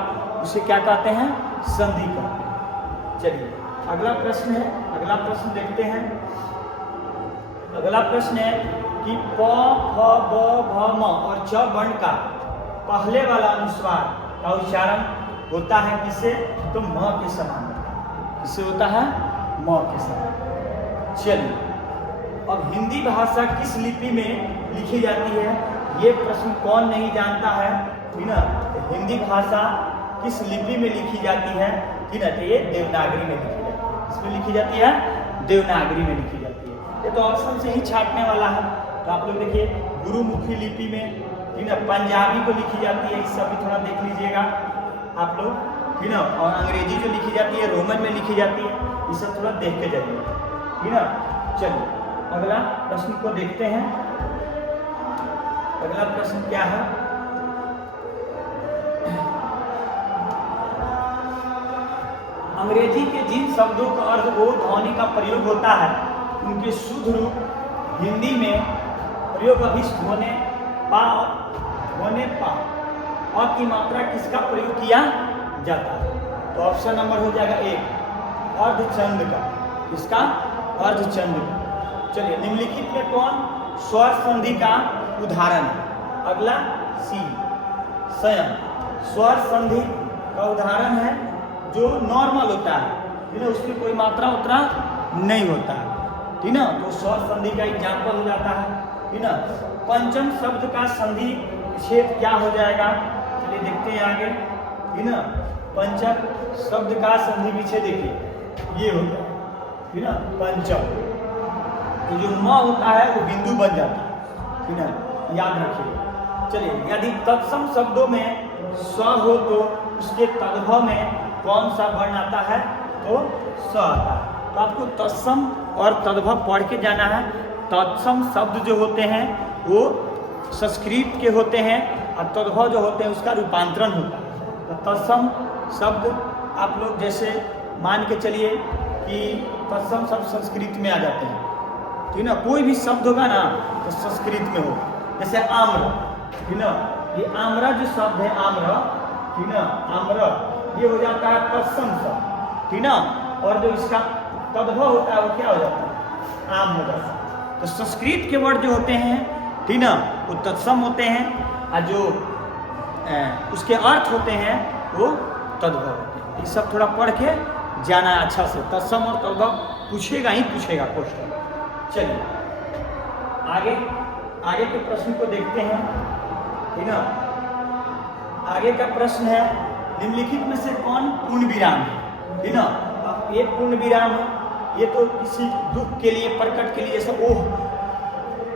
उसे क्या कहते हैं? संधि कहते हैं। चलिए अगला प्रश्न है, अगला प्रश्न देखते हैं। अगला प्रश्न है कि प, फ, ब, भ, म और च वर्ण का पहले वाला अनुस्वार का उच्चारण होता है किससे? तो म के समान। किससे होता है? म के समान। चलिए अब हिंदी भाषा किस लिपि में लिखी जाती है? ये प्रश्न कौन नहीं जानता है? ठीक ना। हिंदी भाषा किस लिपि में लिखी जाती है, ठीक ना, तो ये देवनागरी में लिखी जाती है। इसमें लिखी जाती है, देवनागरी में लिखी जाती है। ये तो ऑप्शन से ही छाटने वाला है। तो आप लोग देखिए गुरुमुखी लिपि में, ठीक ना, पंजाबी को लिखी जाती है, इस सब भी थोड़ा देख लीजिएगा आप लोग, ठीक ना। और अंग्रेजी जो लिखी जाती है रोमन में लिखी जाती है, ये सब थोड़ा देख के जाइए, ठीक ना। चलिए अगला प्रश्न को देखते हैं। अगला प्रश्न क्या है, अंग्रेजी के जिन शब्दों का अर्थ ओ ध्वनि का प्रयोग होता है उनके शुद्ध रूप हिंदी में प्रयोग अभिष्ट होने पा अ की मात्रा किसका प्रयोग किया जाता है। तो ऑप्शन नंबर हो जाएगा एक अर्धचंद का। किसका? अर्धचंद का। चलिए निम्नलिखित में कौन स्वर संधि का उदाहरण है? अगला सी स्वयं स्वर संधि का उदाहरण है जो नॉर्मल होता है, ठीक है, उसमें कोई मात्रा उतरा नहीं होता है, ठीक ना। तो स्वर संधि का एग्जाम्पल हो जाता है, ठीक ना। पंचम शब्द का संधि विच्छेद क्या हो जाएगा? चलिए देखते हैं आगे, ठीक ना। पंचम शब्द का संधि विच्छेद देखिए ये होता है, ठीक ना। पंचम तो जो म होता है वो बिंदु बन जाता है, ठीक ना, याद रखिए। चलिए यदि तत्सम शब्दों में स्व हो तो उसके तद्भव में कौन सा वर्ण आता है? तो स आता है। तो आपको तत्सम और तद्भव पढ़ के जाना है। तत्सम शब्द जो होते हैं वो संस्कृत के होते हैं और तद्भव जो होते हैं उसका रूपांतरण होता है। तो तत्सम शब्द आप लोग जैसे मान के चलिए कि तत्सम शब्द संस्कृत में आ जाते हैं, ठीक ना। कोई भी शब्द होगा ना तो संस्कृत में हो, जैसे आम्र, ठीक ना। ये आम्र जो शब्द है आम्र, ठीक ना, आम्र ये हो जाता है तत्सम शब्द, ठीक ना। और जो इसका तद्भव होता है वो क्या हो जाता है? आम्र। तो संस्कृत के वर्ड जो होते हैं, ठीक ना, वो तत्सम होते हैं और जो उसके अर्थ होते हैं वो तद्भव होते हैं। ये सब थोड़ा पढ़ के जाना है अच्छा से। तत्सम और तद्भव पूछेगा ही पूछेगा क्वेश्चन। चलिए आगे के प्रश्न को देखते हैं, ठीक ना। आगे का प्रश्न है निम्नलिखित में से कौन पूर्ण विराम है? ठीक ना। ये पूर्ण विराम है, ये तो किसी दुख के लिए प्रकट के लिए, जैसे ओह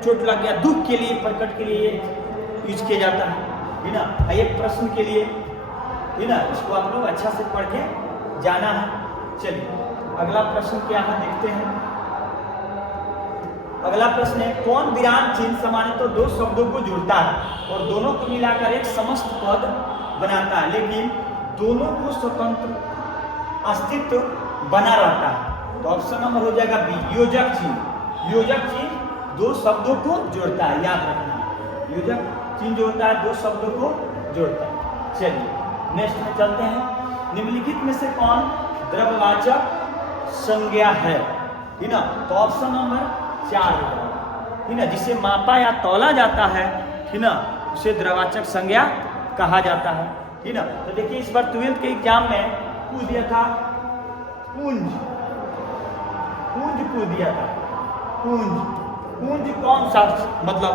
चोट लग गया, दुख के लिए प्रकट के लिए यूज किया जाता है, ठीक ना। ये प्रश्न के लिए, ठीक ना, इसको आप लोग अच्छा से पढ़ के जाना है। चलिए अगला प्रश्न क्या है देखते हैं। अगला प्रश्न है कौन विराम चिन्ह सामान्यतः दो शब्दों को जुड़ता है और दोनों को मिलाकर एक समस्त पद बनाता है, लेकिन दोनों को स्वतंत्र अस्तित्व बना रहता है। तो ऑप्शन नंबर हो जाएगा बी योजक चिन्ह। योजक चिन्ह दो शब्दों को जोड़ता है, याद रखना। योजक चिन्ह जो होता है दो शब्दों को जोड़ता है। चलिए नेक्स्ट में चलते हैं। निम्नलिखित में से कौन द्रव्यवाचक संज्ञा है? ठीक ना। तो ऑप्शन नंबर 4 ठीक ना, जिसे मापा या तौला जाता है, ठीक ना, उसे द्रव्यवाचक संज्ञा कहा जाता है, ठीक ना। तो देखिए इस बार 12th के एग्जाम में पूछ दिया था पुंज, पुंज पूछ दिया था। पुंज, पुंज कौन सा मतलब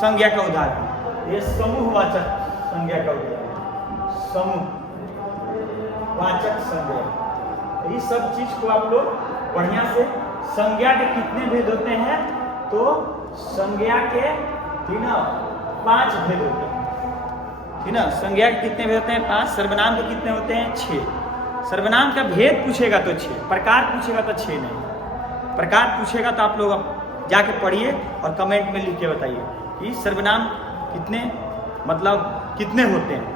संज्ञा का उदाहरण? ये समूहवाचक संज्ञा का उदाहरण, समूहवाचक संज्ञा। ये सब चीज को आप लोग बढ़िया से, संज्ञा के कितने भेद होते हैं? तो संज्ञा के, ठीक ना, 5 भेद होते हैं, ठीक ना। संज्ञा के कितने भेद होते हैं? 5। सर्वनाम के कितने होते हैं? 6। सर्वनाम का भेद पूछेगा तो 6, प्रकार पूछेगा तो 6 नहीं। प्रकार पूछेगा तो आप लोग अब जाके पढ़िए और कमेंट में लिख के बताइए कि सर्वनाम कितने मतलब कितने होते हैं।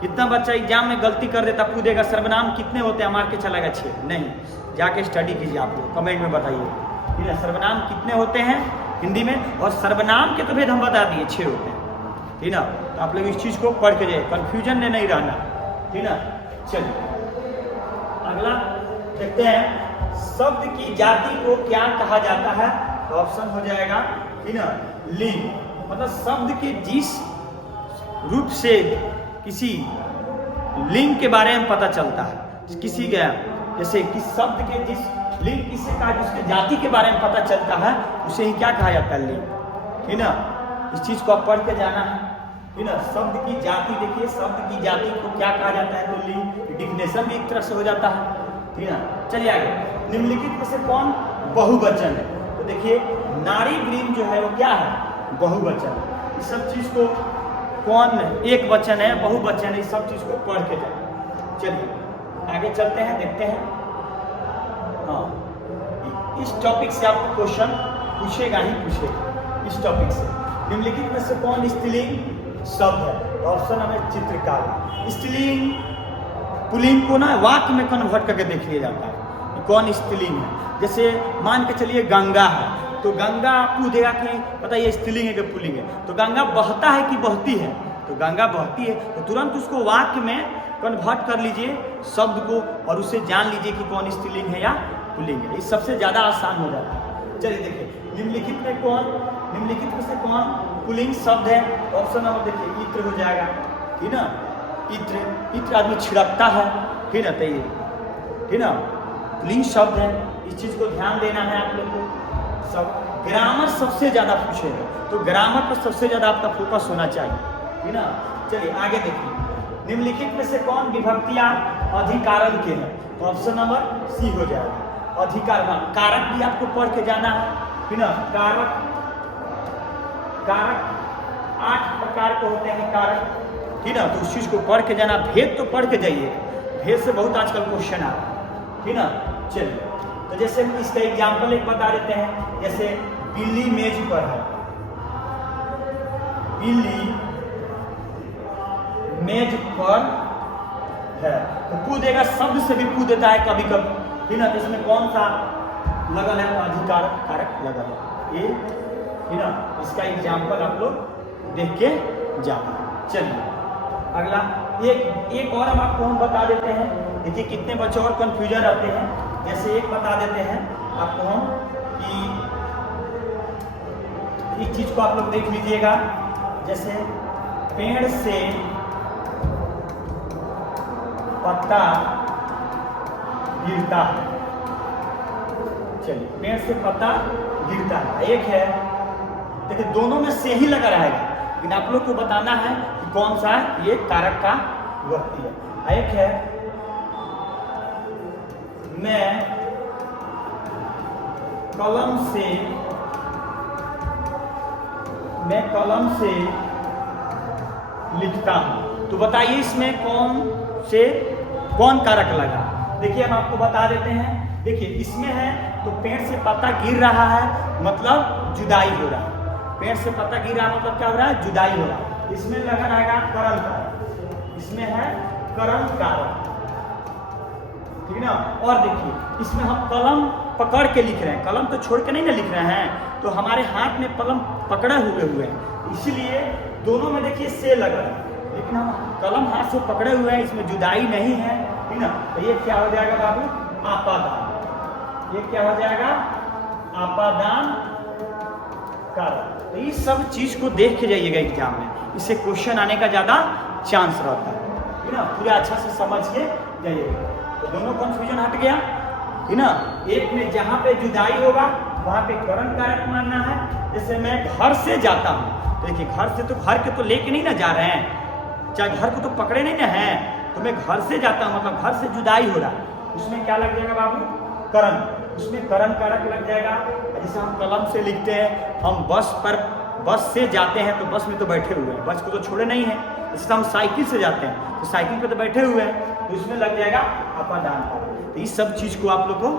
कितना बच्चा एग्जाम में गलती कर देता, पूछेगा सर्वनाम कितने होते हैं, मार के चलेगा 6। नहीं, जाके स्टडी कीजिए आप लोग, कमेंट में बताइए, ठीक है, सर्वनाम कितने होते हैं हिंदी में। और सर्वनाम के तो भेद हम बता दिए 6 होते हैं, ठीक ना। तो आप लोग इस चीज़ को पढ़ के जाए, कन्फ्यूजन में नहीं रहना, ठीक ना। चलिए अगला देखते हैं, शब्द की जाति को क्या कहा जाता है? तो ऑप्शन हो जाएगा, ठीक ना, लिंग। मतलब शब्द के जिस रूप से किसी लिंग के बारे में पता चलता है, किसी के जैसे किस शब्द के जिस लिंग किसे कहा, जिसके जाति के बारे में पता चलता है, उसे ही क्या कहा जाता है? लिंग, ठीक ना। इस चीज को आप पढ़ के जाना है, ठीक ना। शब्द की जाति देखिए, शब्द की जाति को क्या कहा जाता है, तो लिंग, डिफिनेशन भी एक तरह से हो जाता है, ठीक ना। चलिए आगे, निम्नलिखित में से कौन बहुवचन है, तो देखिए नारी वृंद जो है वो क्या है, बहुवचन है। इस सब चीज को कौन एक वचन है, बहुवचन है, इस सब चीज को पढ़ के जाए। चलिए आगे चलते हैं, देखते हैं। हाँ, इस टॉपिक से आपको क्वेश्चन पूछेगा ही पूछेगा, इस टॉपिक से। निम्नलिखित में से कौन स्त्रीलिंग शब्द है, ऑप्शन हमें चित्रकार। स्त्रीलिंग पुल्लिंग को ना वाक्य में कन्वर्ट करके देख लिया जाता है कि कौन स्त्रीलिंग है। जैसे मान के चलिए गंगा है, तो गंगा आपको देगा कि पता ये स्त्रीलिंग है कि पुल्लिंग है, तो गंगा बहता है कि बहती है, तो गंगा बहती है, तो तुरंत उसको वाक्य में कन्वर्ट कर लीजिए शब्द को, और उससे जान लीजिए कि कौन स्त्रीलिंग है या पुल्लिंग है। इस सबसे ज़्यादा आसान हो जाता है। चलिए देखिए, निम्नलिखित में से कौन पुल्लिंग शब्द है, ऑप्शन नंबर देखिए इत्र हो जाएगा, ठीक ना। इत्र आदमी छिड़कता है, ठीक ना, तो ये ठीक ना पुल्लिंग शब्द है। इस चीज़ को ध्यान देना है आप लोग को। सब ग्रामर सबसे ज़्यादा पूछेगा, तो ग्रामर पर सबसे ज़्यादा आपका फोकस होना चाहिए, ठीक ना। चलिए आगे देखिए, निम्नलिखित में से कौन विभक्तियां अधिकारन के हैं, तो ऑप्शन नंबर सी हो जाएगा, अधिकार। कारक भी आपको पढ़ के जाना है, ठीक ना। कारक 8 प्रकार के होते हैं कारक, ठीक ना, तो उस चीज को पढ़ के जाना। भेद तो पढ़ के जाइए, भेद से बहुत आजकल क्वेश्चन आ रहा है, ठीक ना। चलिए, तो जैसे इसका एग्जाम्पल एक बता देते हैं, जैसे बिल्ली मेज पर है, बिल्ली मेज पर है, तो पू देगा, शब्द से भी पू देता है कभी कभी, ठीक ना। तो इसमें कौन सा लगल है, अधिकार कारक लगल है, ये, ठीक ना। इसका एग्जाम्पल आप लोग देख के जाना। चलिए अगला, एक और हम बता देते हैं। देखिए कितने बच्चे और कंफ्यूजन रहते हैं। जैसे एक बता देते हैं आपको हम कि इस चीज को आप लोग देख लीजिएगा, जैसे पेड़ से पत्ता गिरता है। चलिए, पेड़ से पत्ता गिरता है, एक है। देखिए दोनों में से ही लगा रहेगा, लेकिन आप लोग को बताना है कि कौन सा ये कारक का विभक्ति है। एक है मैं कलम से लिखता हूं, तो बताइए इसमें कौन कारक लगा। देखिए हम आपको बता देते हैं, देखिए इसमें है तो पेड़ से पत्ता गिर रहा है, मतलब जुदाई हो रहा है। पेड़ से पत्ता गिर रहा मतलब क्या हो रहा है, जुदाई हो रहा है। इसमें लगा रहेगा करण कारक, इसमें है करण कारक, ठीक ना। और देखिए इसमें हम कलम पकड़ के लिख रहे हैं, कलम तो छोड़ के नहीं ना लिख रहे हैं, तो हमारे हाथ में कलम पकड़े हुए हैं, इसलिए दोनों में देखिए से लगा है, लेकिन हम कलम हाथ से पकड़े हुए हैं, इसमें जुदाई नहीं है, ठीक ना। तो ये क्या हो जाएगा बाबू, आपादान। ये क्या हो जाएगा, आपादान कारक। तो ये सब चीज को देख के जाइएगा एग्जाम में, इससे क्वेश्चन आने का ज्यादा चांस रहता है, ठीक ना। पूरा अच्छा से समझ के जाइएगा, तो दोनों कंफ्यूजन हट गया, ठीक ना। एक में जहां पे जुदाई होगा वहां पे करण कारक मानना है। जैसे मैं घर से जाता हूं, तो देखिए घर से तो घर के तो लेके नहीं ना जा रहे हैं, चाहे घर को तो पकड़े नहीं ना हैं, तो मैं घर से जाता हूं मतलब घर से जुदाई हो रहा है, उसमें क्या लग जाएगा बाबू, करण, उसमें करण कारक लग जाएगा। जैसे हम कलम से लिखते हैं, हम बस से जाते हैं, तो बस में तो बैठे हुए हैं, बस को तो छोड़े नहीं है। जैसे हम साइकिल से जाते हैं, तो साइकिल पे तो बैठे हुए हैं, तो इसमें लग जाएगा आपादान कारक। तो इस सब चीज को आप लोग को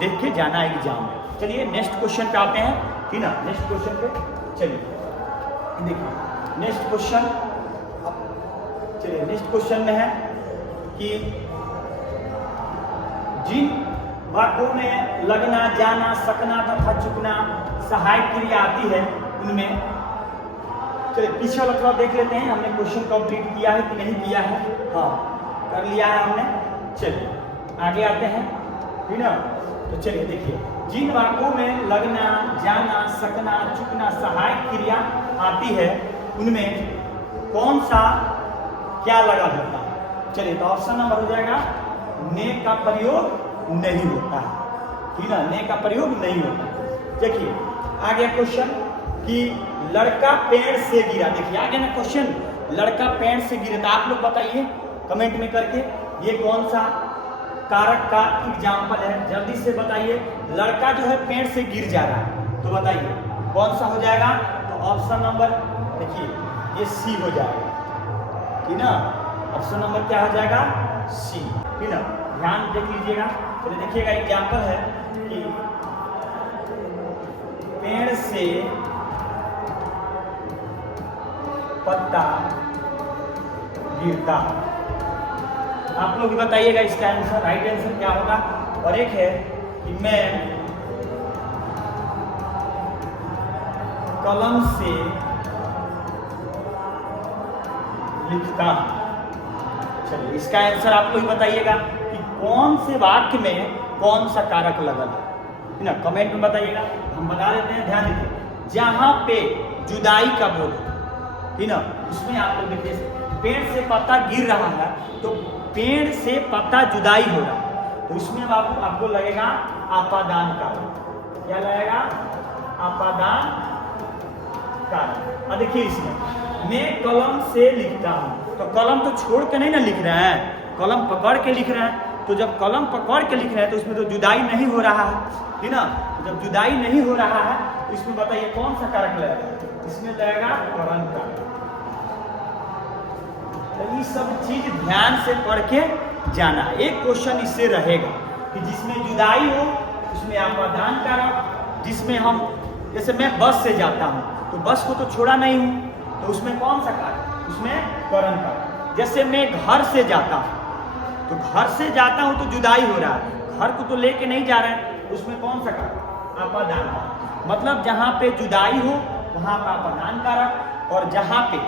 देख के जाना है एग्जाम में। चलिए नेक्स्ट क्वेश्चन पे आते हैं, ठीक ना। नेक्स्ट क्वेश्चन पे चलिए देखिए, नेक्स्ट क्वेश्चन, चलिए नेक्स्ट क्वेश्चन में है कि जिन वाक्यों में लगना, जाना, सकना तथा चुकना सहायक क्रिया आती है, उनमें, चलिए पीछे वाला थोड़ा देख लेते हैं, हमने क्वेश्चन कंप्लीट किया है कि नहीं किया है, हाँ कर लिया है हमने। चलिए आगे आते हैं, ठीक ना। तो चलिए देखिए, जिन वाक्यों में लगना, जाना, सकना, चुकना सहायक क्रिया आती है, उनमें कौन सा क्या लगा होता है। चलिए तो ऑप्शन नंबर हो जाएगा ने का प्रयोग नहीं होता है, ठीक ना, ने का प्रयोग नहीं होता है। देखिए आ गया क्वेश्चन कि लड़का पेड़ से गिरा। देखिए आ गया ना क्वेश्चन, लड़का पेड़ से गिरे। तो आप लोग बताइए कमेंट में करके ये कौन सा कारक का एग्जाम्पल है, जल्दी से बताइए। लड़का जो है पेड़ से गिर जा रहा है, तो बताइए कौन सा हो जाएगा। तो ऑप्शन नंबर देखिए ये सी हो जाएगा, ठीक ना। ऑप्शन नंबर क्या हो जाएगा, सी, ठीक ना। ध्यान देख लीजिएगा। चलिए देखिएगा एग्जाम्पल है कि पेड़ से पत्ता गिरता। आप लोग भी बताइएगा इसका आंसर, राइट आंसर क्या होगा। और एक है कि मैं कलम से लिखता हूं। चलिए इसका आंसर आप लोग बताइएगा कि कौन से वाक्य में कौन सा कारक लगल है ना, कमेंट में बताइएगा। हम बता देते हैं, ध्यान दीजिए। जहां पे जुदाई का बोल ठीक ना, उसमें आप लोग देखिए पेड़ से पत्ता गिर रहा है, तो पेड़ से पत्ता जुदाई हो रहा है, तो इसमें आपको लगेगा आपादान कारक। क्या लगेगा, आपादान कारक। और देखिए इसमें मैं कलम से लिखता हूं, तो कलम तो छोड़ के नहीं ना लिख रहे हैं, कलम पकड़ के लिख रहे हैं। तो जब कलम पकड़ के लिख रहे हैं तो उसमें तो जुदाई नहीं हो रहा है, ठीक ना। जब जुदाई नहीं हो रहा है तो इसमें बताइए कौन सा कारक लगेगा, इसमें लगेगा करण कारक। तो ये सब चीज ध्यान से पढ़ के जाना। एक क्वेश्चन इससे रहेगा कि जिसमें जुदाई हो उसमें आपादान कारक, जिसमें हम जैसे मैं बस से जाता हूँ तो बस को तो छोड़ा नहीं हूँ, तो उसमें कौन सा कारक, उसमें करण कारक। जैसे मैं घर से जाता हूँ, तो घर से जाता हूँ तो जुदाई हो रहा है, घर को तो लेके नहीं जा रहे हैं, उसमें कौन सा कारक, आपादान कारक। मतलब जहाँ पे जुदाई हो वहाँ का आपादान कारक, और जहाँ पे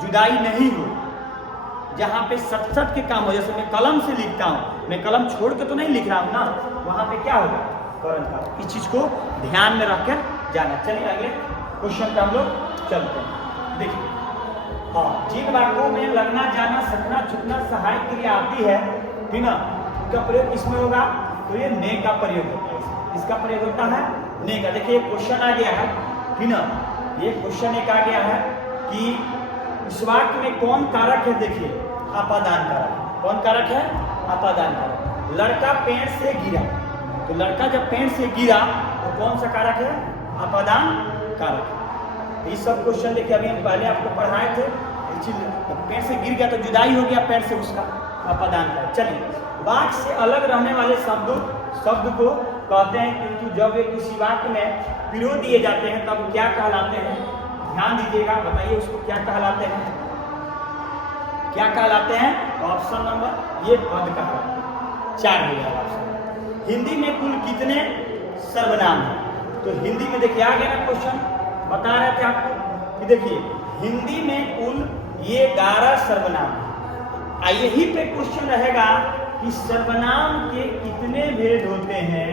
जुदाई नहीं हो, जहाँ पे सट के काम हो, जैसे मैं कलम से लिखता हूँ, मैं कलम छोड़ के तो नहीं लिख रहा हूँ ना, वहाँ पे क्या होगा, करण कारक। इस चीज को ध्यान में रखकर जाना। चलिए अगले क्वेश्चन पे हम लोग चलते हैं। देखिए हाँ, जिन वाक्यों में लगना, जाना, सकना, छुपना सहायक क्रिया आती है, ठीक ना, उसका प्रयोग किसमें होगा, तो ये ने का प्रयोग होता है। इसका प्रयोग होता है ने का। देखिए क्वेश्चन आ गया है, ठीक ना, ये क्वेश्चन एक आ गया है कि इस वाक्य में कौन कारक है। देखिए आपादान कारक। कौन कारक है, आपादान कारक। लड़का पेड़ से गिरा, तो लड़का जब पेड़ से गिरा तो कौन सा कारक है, आपादान कारक। ये सब क्वेश्चन देखिए अभी हम पहले आपको पढ़ाए थे। पेड़ से गिर गया तो जुदाई हो गया पेड़ से, उसका आपादान कारक। चलिए वाक्य से अलग रहने वाले शब्द को कहते हैं, किंतु जब वे किसी वाक्य में पिरो दिए जाते हैं तब क्या कहलाते हैं। ध्यान दीजिएगा, बताइए उसको क्या कहलाते हैं, क्या कहलाते हैं। तो ऑप्शन नंबर ये पद कहलाते हैं। 4 हो गया ऑप्शन। हिंदी में कुल कितने सर्वनाम हैं, तो हिंदी में देखिए आ गया ना क्वेश्चन, बता रहे थे आपको कि देखिए हिंदी में कुल ये 11 सर्वनाम है। यही पे क्वेश्चन रहेगा कि सर्वनाम के कितने भेद होते हैं,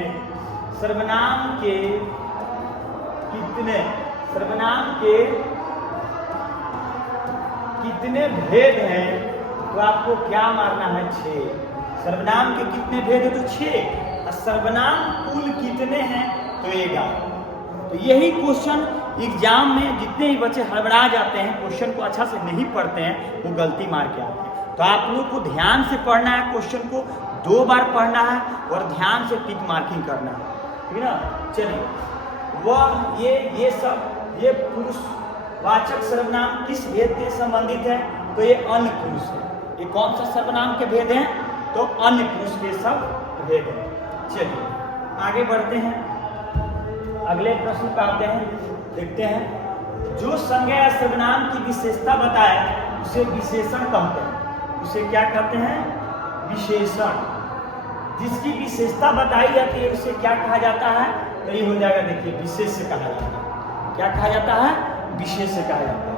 सर्वनाम के कितने भेद हैं, तो आपको क्या मारना है, 6। सर्वनाम के कितने भेद है तो 6, और सर्वनाम कुल कितने हैं तो 11। तो यही क्वेश्चन एग्जाम में जितने ही बच्चे हड़बड़ा जाते हैं, क्वेश्चन को अच्छा से नहीं पढ़ते हैं, वो गलती मार के आते हैं। तो आप लोग को ध्यान से पढ़ना है, क्वेश्चन को 2 बार पढ़ना है और ध्यान से टिक मार्किंग करना है, ठीक है ना। चलिए वह ये सब ये पुरुषवाचक सर्वनाम किस भेद से संबंधित है, तो ये अन्य पुरुष है। ये कौन सा सर्वनाम के भेद हैं, तो अन्य पुरुष के सब भेद हैं। चलिए आगे बढ़ते हैं, अगले प्रश्न पे आते हैं। देखते हैं, जो संज्ञा या सर्वनाम की विशेषता बताए उसे विशेषण कहते हैं। उसे क्या कहते हैं, विशेषण। जिसकी विशेषता बताई जाती है उसे क्या कहा जाता है, तो ये हो जाएगा, देखिए विशेष से कहा जाता है। क्या कहा जाता है, विशेष से कहा जाता है।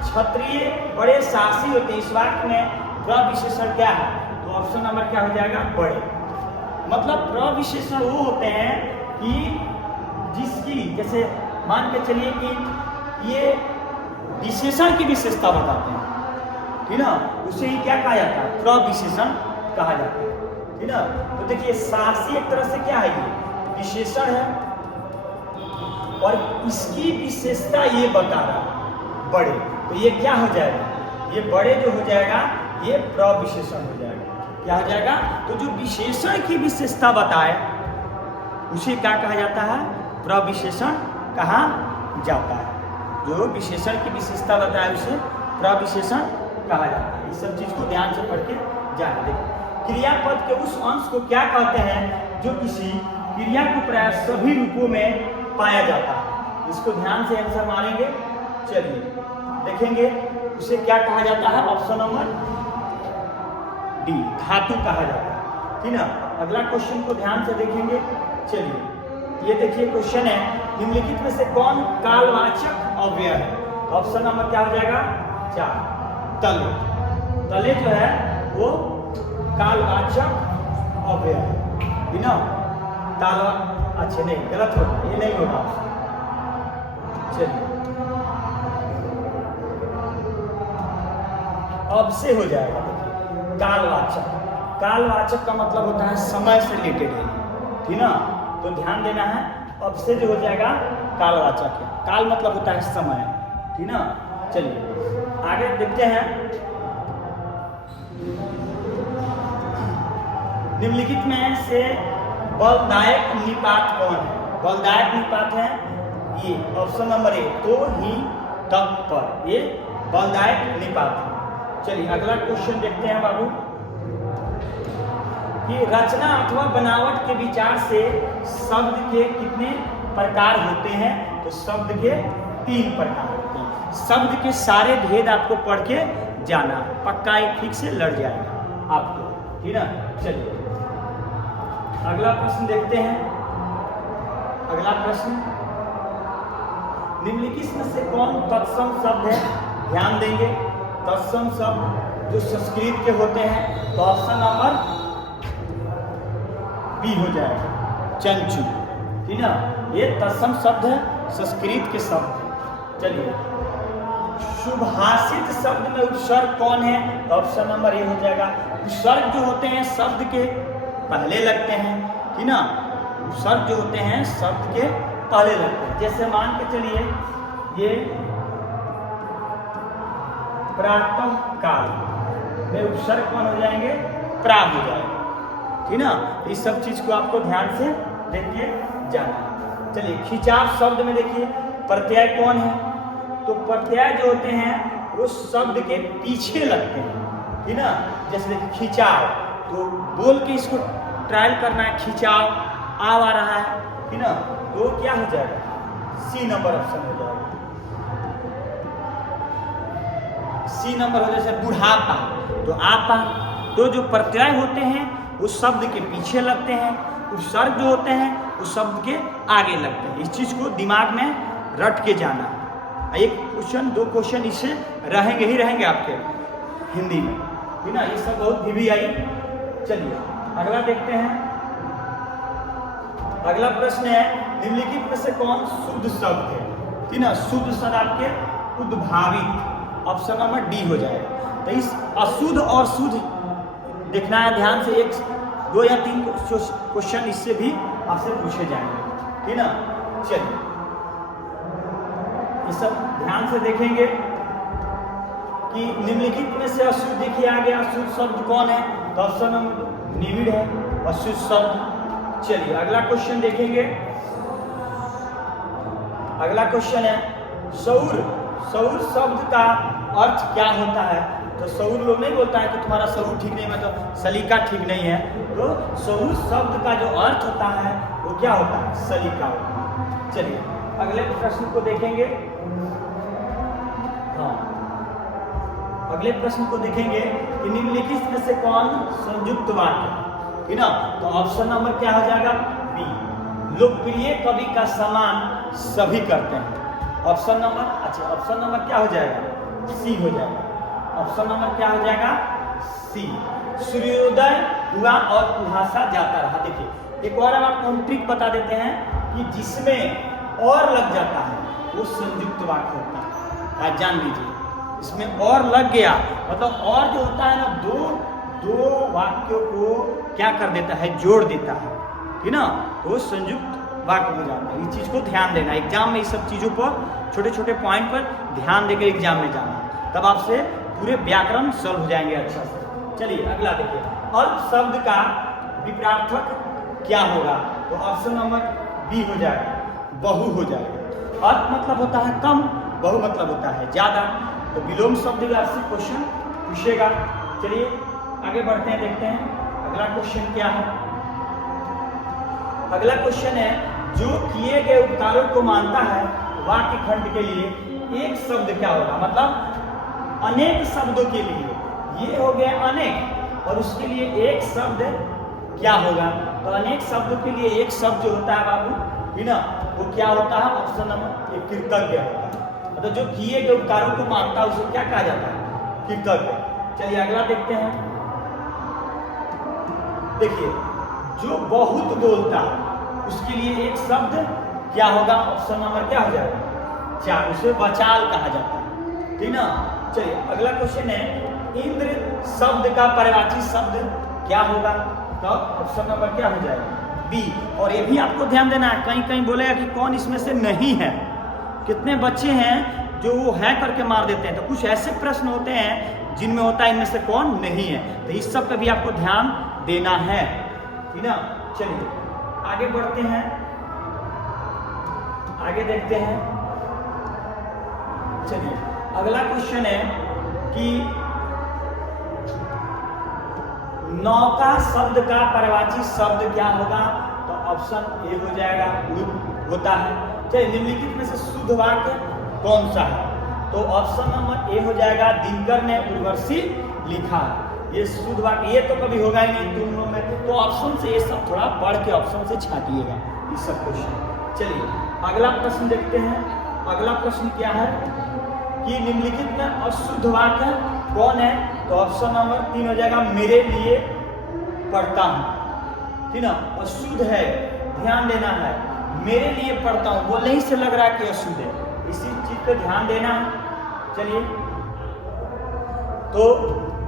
क्षत्रिय बड़े साहसी होते हैं, इस वाक्य में प्रविशेषण क्या है, तो ऑप्शन नंबर क्या हो जाएगा, बड़े। मतलब प्रविशेषण वो होते हैं कि जिसकी, जैसे मान के चलिए कि ये विशेषण की विशेषता बताते हैं, ठीक ना, उसे ही क्या कहा जाता है, प्रविशेषण कहा जाता है, ठीक ना। तो देखिए साहसी एक तरह से क्या है, ये विशेषण है, और इसकी विशेषता ये बता रहा बड़े, तो ये क्या हो जाएगा, ये बड़े जो हो जाएगा ये प्रविशेषण हो जाएगा। क्या हो जाएगा, तो जो विशेषण की विशेषता बताए उसे क्या कहा जाता है, प्रविशेषण कहा जाता है। जो विशेषण की विशेषता बताए उसे प्रविशेषण कहा जाता है। इस सब चीज को ध्यान से पढ़ के जाना। देखिए क्रियापद के उस अंश को क्या कहते हैं जो किसी क्रिया को प्राय सभी रूपों में पाया जाता है। इसको ध्यान से आंसर मारेंगे। चलिए देखेंगे उसे क्या कहा जाता है, ऑप्शन नंबर डी, धातु कहा जाता है। ठीक ना। अगला क्वेश्चन को ध्यान से देखेंगे। चलिए ये देखिए क्वेश्चन है, निम्नलिखित में से कौन कालवाचक अव्यय है। ऑप्शन नंबर क्या हो जाएगा 4, तले। तले जो है वो कालवाचक अव्यय है ना। तालवा अच्छे नहीं, गलत होगा, ये नहीं होगा। चलिए अब से हो जाएगा। देखिए कालवाचक, कालवाचक का मतलब होता है समय से रिलेटेड है, ठीक ना। तो ध्यान देना है, अब से जो हो जाएगा कालवाचक है। काल मतलब होता है समय, ठीक ना। चलिए आगे देखते हैं। निम्नलिखित में से बलदायक निपात कौन है। बलदायक निपात है ये ऑप्शन नंबर ए, तो ही तक पर, ये बलदायक निपात है। चलिए अगला क्वेश्चन देखते हैं बाबू कि रचना अथवा बनावट के विचार से शब्द के कितने प्रकार होते हैं। तो शब्द के 3 प्रकार होते हैं। शब्द के सारे भेद आपको पढ़ के जाना, पक्का एक ठीक से लड़ जाएगा आपको, ठीक ना। चलिए अगला प्रश्न देखते हैं। अगला प्रश्न, निम्नलिखित में से कौन तत्सम शब्द है। ध्यान देंगे तत्सम शब्द जो संस्कृत के होते हैं, तो ऑप्शन नंबर बी हो जाएगा, चंचू, ठीक ना। ये तत्सम शब्द है, संस्कृत के शब्द है। चलिए सुभाषित शब्द में उपसर्ग कौन है। तो ऑप्शन नंबर ए हो जाएगा। उपसर्ग जो होते हैं शब्द के पहले लगते हैं, ठीक ना। उपसर्ग जो होते हैं शब्द के पहले लगते हैं। जैसे मान के चलिए ये प्रातः काल में उपसर्ग कौन हो जाएंगे, प्रा हो जाएगा, ठीक ना। इस सब चीज को आपको ध्यान से देखिए जाना। चलिए खिंचाव शब्द में देखिए प्रत्यय कौन है। तो प्रत्यय जो होते हैं वो शब्द के पीछे लगते हैं, ठीक ना। जैसे देखिए खिंचाव, तो बोल के इसको ट्रायल करना है, खिंचाव आव आ रहा है, ठीक ना। तो क्या हो जाएगा, सी नंबर ऑप्शन हो जाएगा। सी नंबर हो जैसे बुढ़ापा, तो आपा। तो जो प्रत्यय होते हैं वो शब्द के पीछे लगते हैं, उपसर्ग जो होते हैं वो शब्द के आगे लगते हैं। इस चीज को दिमाग में रट के जाना। एक क्वेश्चन 2 क्वेश्चन इससे रहेंगे ही रहेंगे आपके हिंदी में, ठीक ना। ये सब बहुत VVI। चलिए अगला देखते हैं। अगला प्रश्न है, निम्नलिखित में से कौन शुद्ध शब्द है, ठीक ना। शुद्ध शब्द आपके उद्भावित, ऑप्शन नंबर डी हो जाएगा। तो इस अशुद्ध और शुद्ध देखना है ध्यान से। 1, 2 या 3 क्वेश्चन इससे भी आपसे पूछे जाएंगे, ठीक ना। चलिए ये सब ध्यान से देखेंगे कि निम्नलिखित में से अशुद्ध देखिए आ गया, अशुद्ध शब्द कौन है। तो ऑप्शन नंबर निविड़ है अशुद्ध शब्द। चलिए अगला क्वेश्चन देखेंगे। अगला क्वेश्चन है सौर। सौर शब्द का अर्थ क्या होता है। तो सौर लोग नहीं बोलता है कि तुम्हारा सौर ठीक नहीं, मतलब सलीका ठीक नहीं है। तो सौर शब्द का जो अर्थ होता है वो क्या होता है, सलीका होता है। चलिए अगले प्रश्न को देखेंगे। हाँ अगले प्रश्न को देखेंगे कि निम्नलिखित में से कौन संयुक्त वाक्य, ठीक ना। तो ऑप्शन नंबर क्या हो जाएगा, बी। लोकप्रिय कवि का सम्मान सभी करते हैं। ऑप्शन नंबर, अच्छा ऑप्शन नंबर क्या हो जाएगा, सी हो जाएगा। ऑप्शन नंबर क्या हो जाएगा, सी। सूर्योदय हुआ और कुहासा जाता रहा। देखिए एक और आपको हम ट्रिक बता देते हैं कि जिसमें और लग जाता है वो संयुक्त वाक्य होता है। आप जान लीजिए इसमें और लग गया मतलब और जो होता है ना, दो वाक्यों को क्या कर देता है, जोड़ देता है, ठीक ना। तो संयुक्त वाक्य हो जाता है। इस चीज़ को ध्यान देना, एग्जाम में इस सब चीज़ों पर छोटे छोटे पॉइंट पर ध्यान देकर एग्जाम में जाना, तब आपसे पूरे व्याकरण सॉल्व हो जाएंगे अच्छा से। चलिए अगला देखिए, अल्प शब्द का विपरार्थक क्या होगा? तो ऑप्शन नंबर बी हो जाएगा, बहु हो जाएगा। अल्प मतलब होता है कम, बहु मतलब होता है ज्यादा। तो विलोम शब्द वार्षिक क्वेश्चन पूछेगा। चलिए आगे बढ़ते हैं, देखते हैं अगला क्वेश्चन क्या है। अगला क्वेश्चन है, जो किए गए उपकारों को मानता है वाक्य खंड के लिए एक शब्द क्या होगा? मतलब अनेक शब्दों के लिए, ये हो गया अनेक, और उसके लिए एक शब्द क्या होगा? तो अनेक शब्दों के लिए एक शब्द जो होता है बाबू, है ना, वो क्या होता है? ऑप्शन नंबर एक कृतज्ञ होता है। मतलब जो किए गए उपकारों को मानता है उसे क्या कहा जाता है? कृतज्ञ। चलिए अगला देखते हैं। देखिए, जो बहुत बोलता है उसके लिए एक शब्द क्या होगा? ऑप्शन नंबर क्या हो जाएगा? 4, उसे बचाल कहा जाता है, ठीक ना। चलिए अगला क्वेश्चन है, इंद्र शब्द का पर्यायवाची शब्द क्या होगा? तो ऑप्शन नंबर क्या हो जाएगा? बी। और ये भी आपको ध्यान देना है, कहीं कहीं बोलेगा कि कौन इसमें से नहीं है। कितने बच्चे हैं जो वो है करके मार देते हैं, तो कुछ ऐसे प्रश्न होते हैं जिनमें होता है इनमें से कौन नहीं है, तो इस सब पे भी आपको ध्यान देना है, ठीक ना। चलिए आगे बढ़ते हैं, आगे देखते हैं। चलिए अगला क्वेश्चन है कि नौका शब्द का पर्यायवाची शब्द क्या होगा? तो ऑप्शन ए हो जाएगा, उड़ होता है। चलिए निम्नलिखित में से शुद्ध वाक्य कौन सा है? तो ऑप्शन नंबर ए हो जाएगा, दिनकर ने उर्वशी लिखा। ये शुद्ध वाक्य, ये तो कभी होगा ही नहीं तुम लोगों में, तो ऑप्शन से ये सब थोड़ा पढ़ के ऑप्शन से छाटिएगा ये सब क्वेश्चन। चलिए अगला प्रश्न देखते हैं। अगला प्रश्न क्या है कि निम्नलिखित में अशुद्ध वाक्य कौन है? तो ऑप्शन नंबर 3 हो जाएगा, मेरे लिए पढ़ता हूँ, ठीक ना। अशुद्ध है, ध्यान देना है, मेरे लिए पढ़ता हूँ, बोलने ही से लग रहा है कि अशुद्ध है, इसी चीज पे ध्यान देना है। चलिए, तो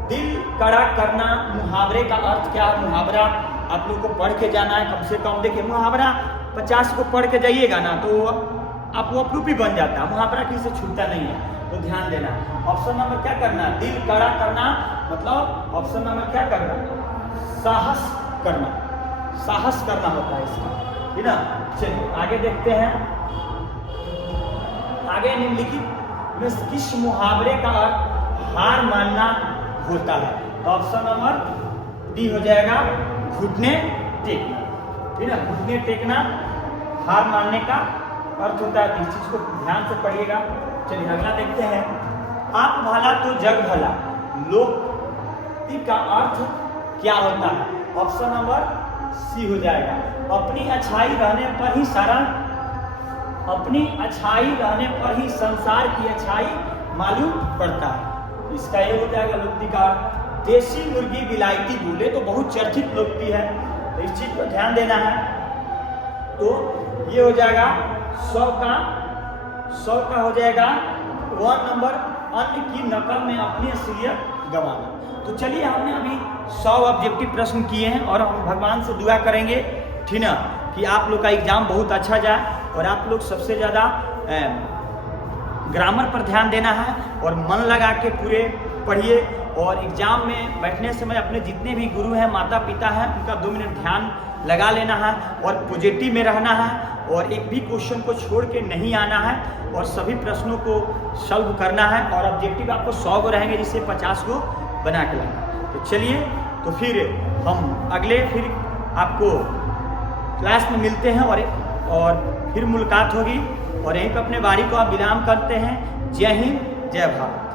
दिल कड़ा करना, मुहावरे का अर्थ क्या है? मुहावरा आप लोग को पढ़ के जाना है कम से कम। देखिए मुहावरा 50 को पढ़ के जाइएगा ना तो आप वो अपरूपी बन जाता है, मुहावरा किसी से छूटता नहीं है, तो ध्यान देना। ऑप्शन नंबर क्या करना? दिल कड़ा करना, मतलब ऑप्शन नंबर क्या करना? साहस करना, साहस करना होता है इसका, ठीक ना। चलिए आगे देखते हैं। आगे निम्नलिखित में किस मुहावरे का अर्थ हार मानना होता है? तो ऑप्शन नंबर डी हो जाएगा, घुटने टेकना, ठीक ना। घुटने टेकना हार मानने का अर्थ होता है, इस चीज को ध्यान से पढ़िएगा। चलिए अगला देखते हैं। आप भला तो जग भला, लोकोक्ति का अर्थ क्या होता है? ऑप्शन नंबर सी हो जाएगा, अपनी अच्छाई रहने पर ही सारा, अपनी अच्छाई रहने पर ही संसार की अच्छाई मालूम पड़ता है। इसका ये हो जाएगा लोकोक्ति का अर्थ। देसी मुर्गी विलायती बोले तो बहुत चर्चित लोकोक्ति है, तो इस चीज पर ध्यान देना है। तो ये हो जाएगा 100 का हो जाएगा 1 नंबर, अन्य की नकल में अपनी असलियत गंवाना। तो चलिए हमने अभी 100 ऑब्जेक्टिव प्रश्न किए हैं और हम भगवान से दुआ करेंगे, ठीक ना, कि आप लोग का एग्जाम बहुत अच्छा जाए और आप लोग सबसे ज़्यादा ग्रामर पर ध्यान देना है और मन लगा के पूरे पढ़िए। और एग्जाम में बैठने समय अपने जितने भी गुरु हैं, माता पिता हैं, उनका 2 मिनट ध्यान लगा लेना है और पॉजिटिव में रहना है और एक भी क्वेश्चन को छोड़ के नहीं आना है और सभी प्रश्नों को सॉल्व करना है। और ऑब्जेक्टिव आपको 100 को रहेंगे, जिससे 50 को बना के लाना। तो चलिए, तो फिर हम अगले फिर आपको क्लास में मिलते हैं और फिर मुलाकात होगी। और यहीं पर अपने बारी को आप विराम करते हैं। जय हिंद, जय भारत।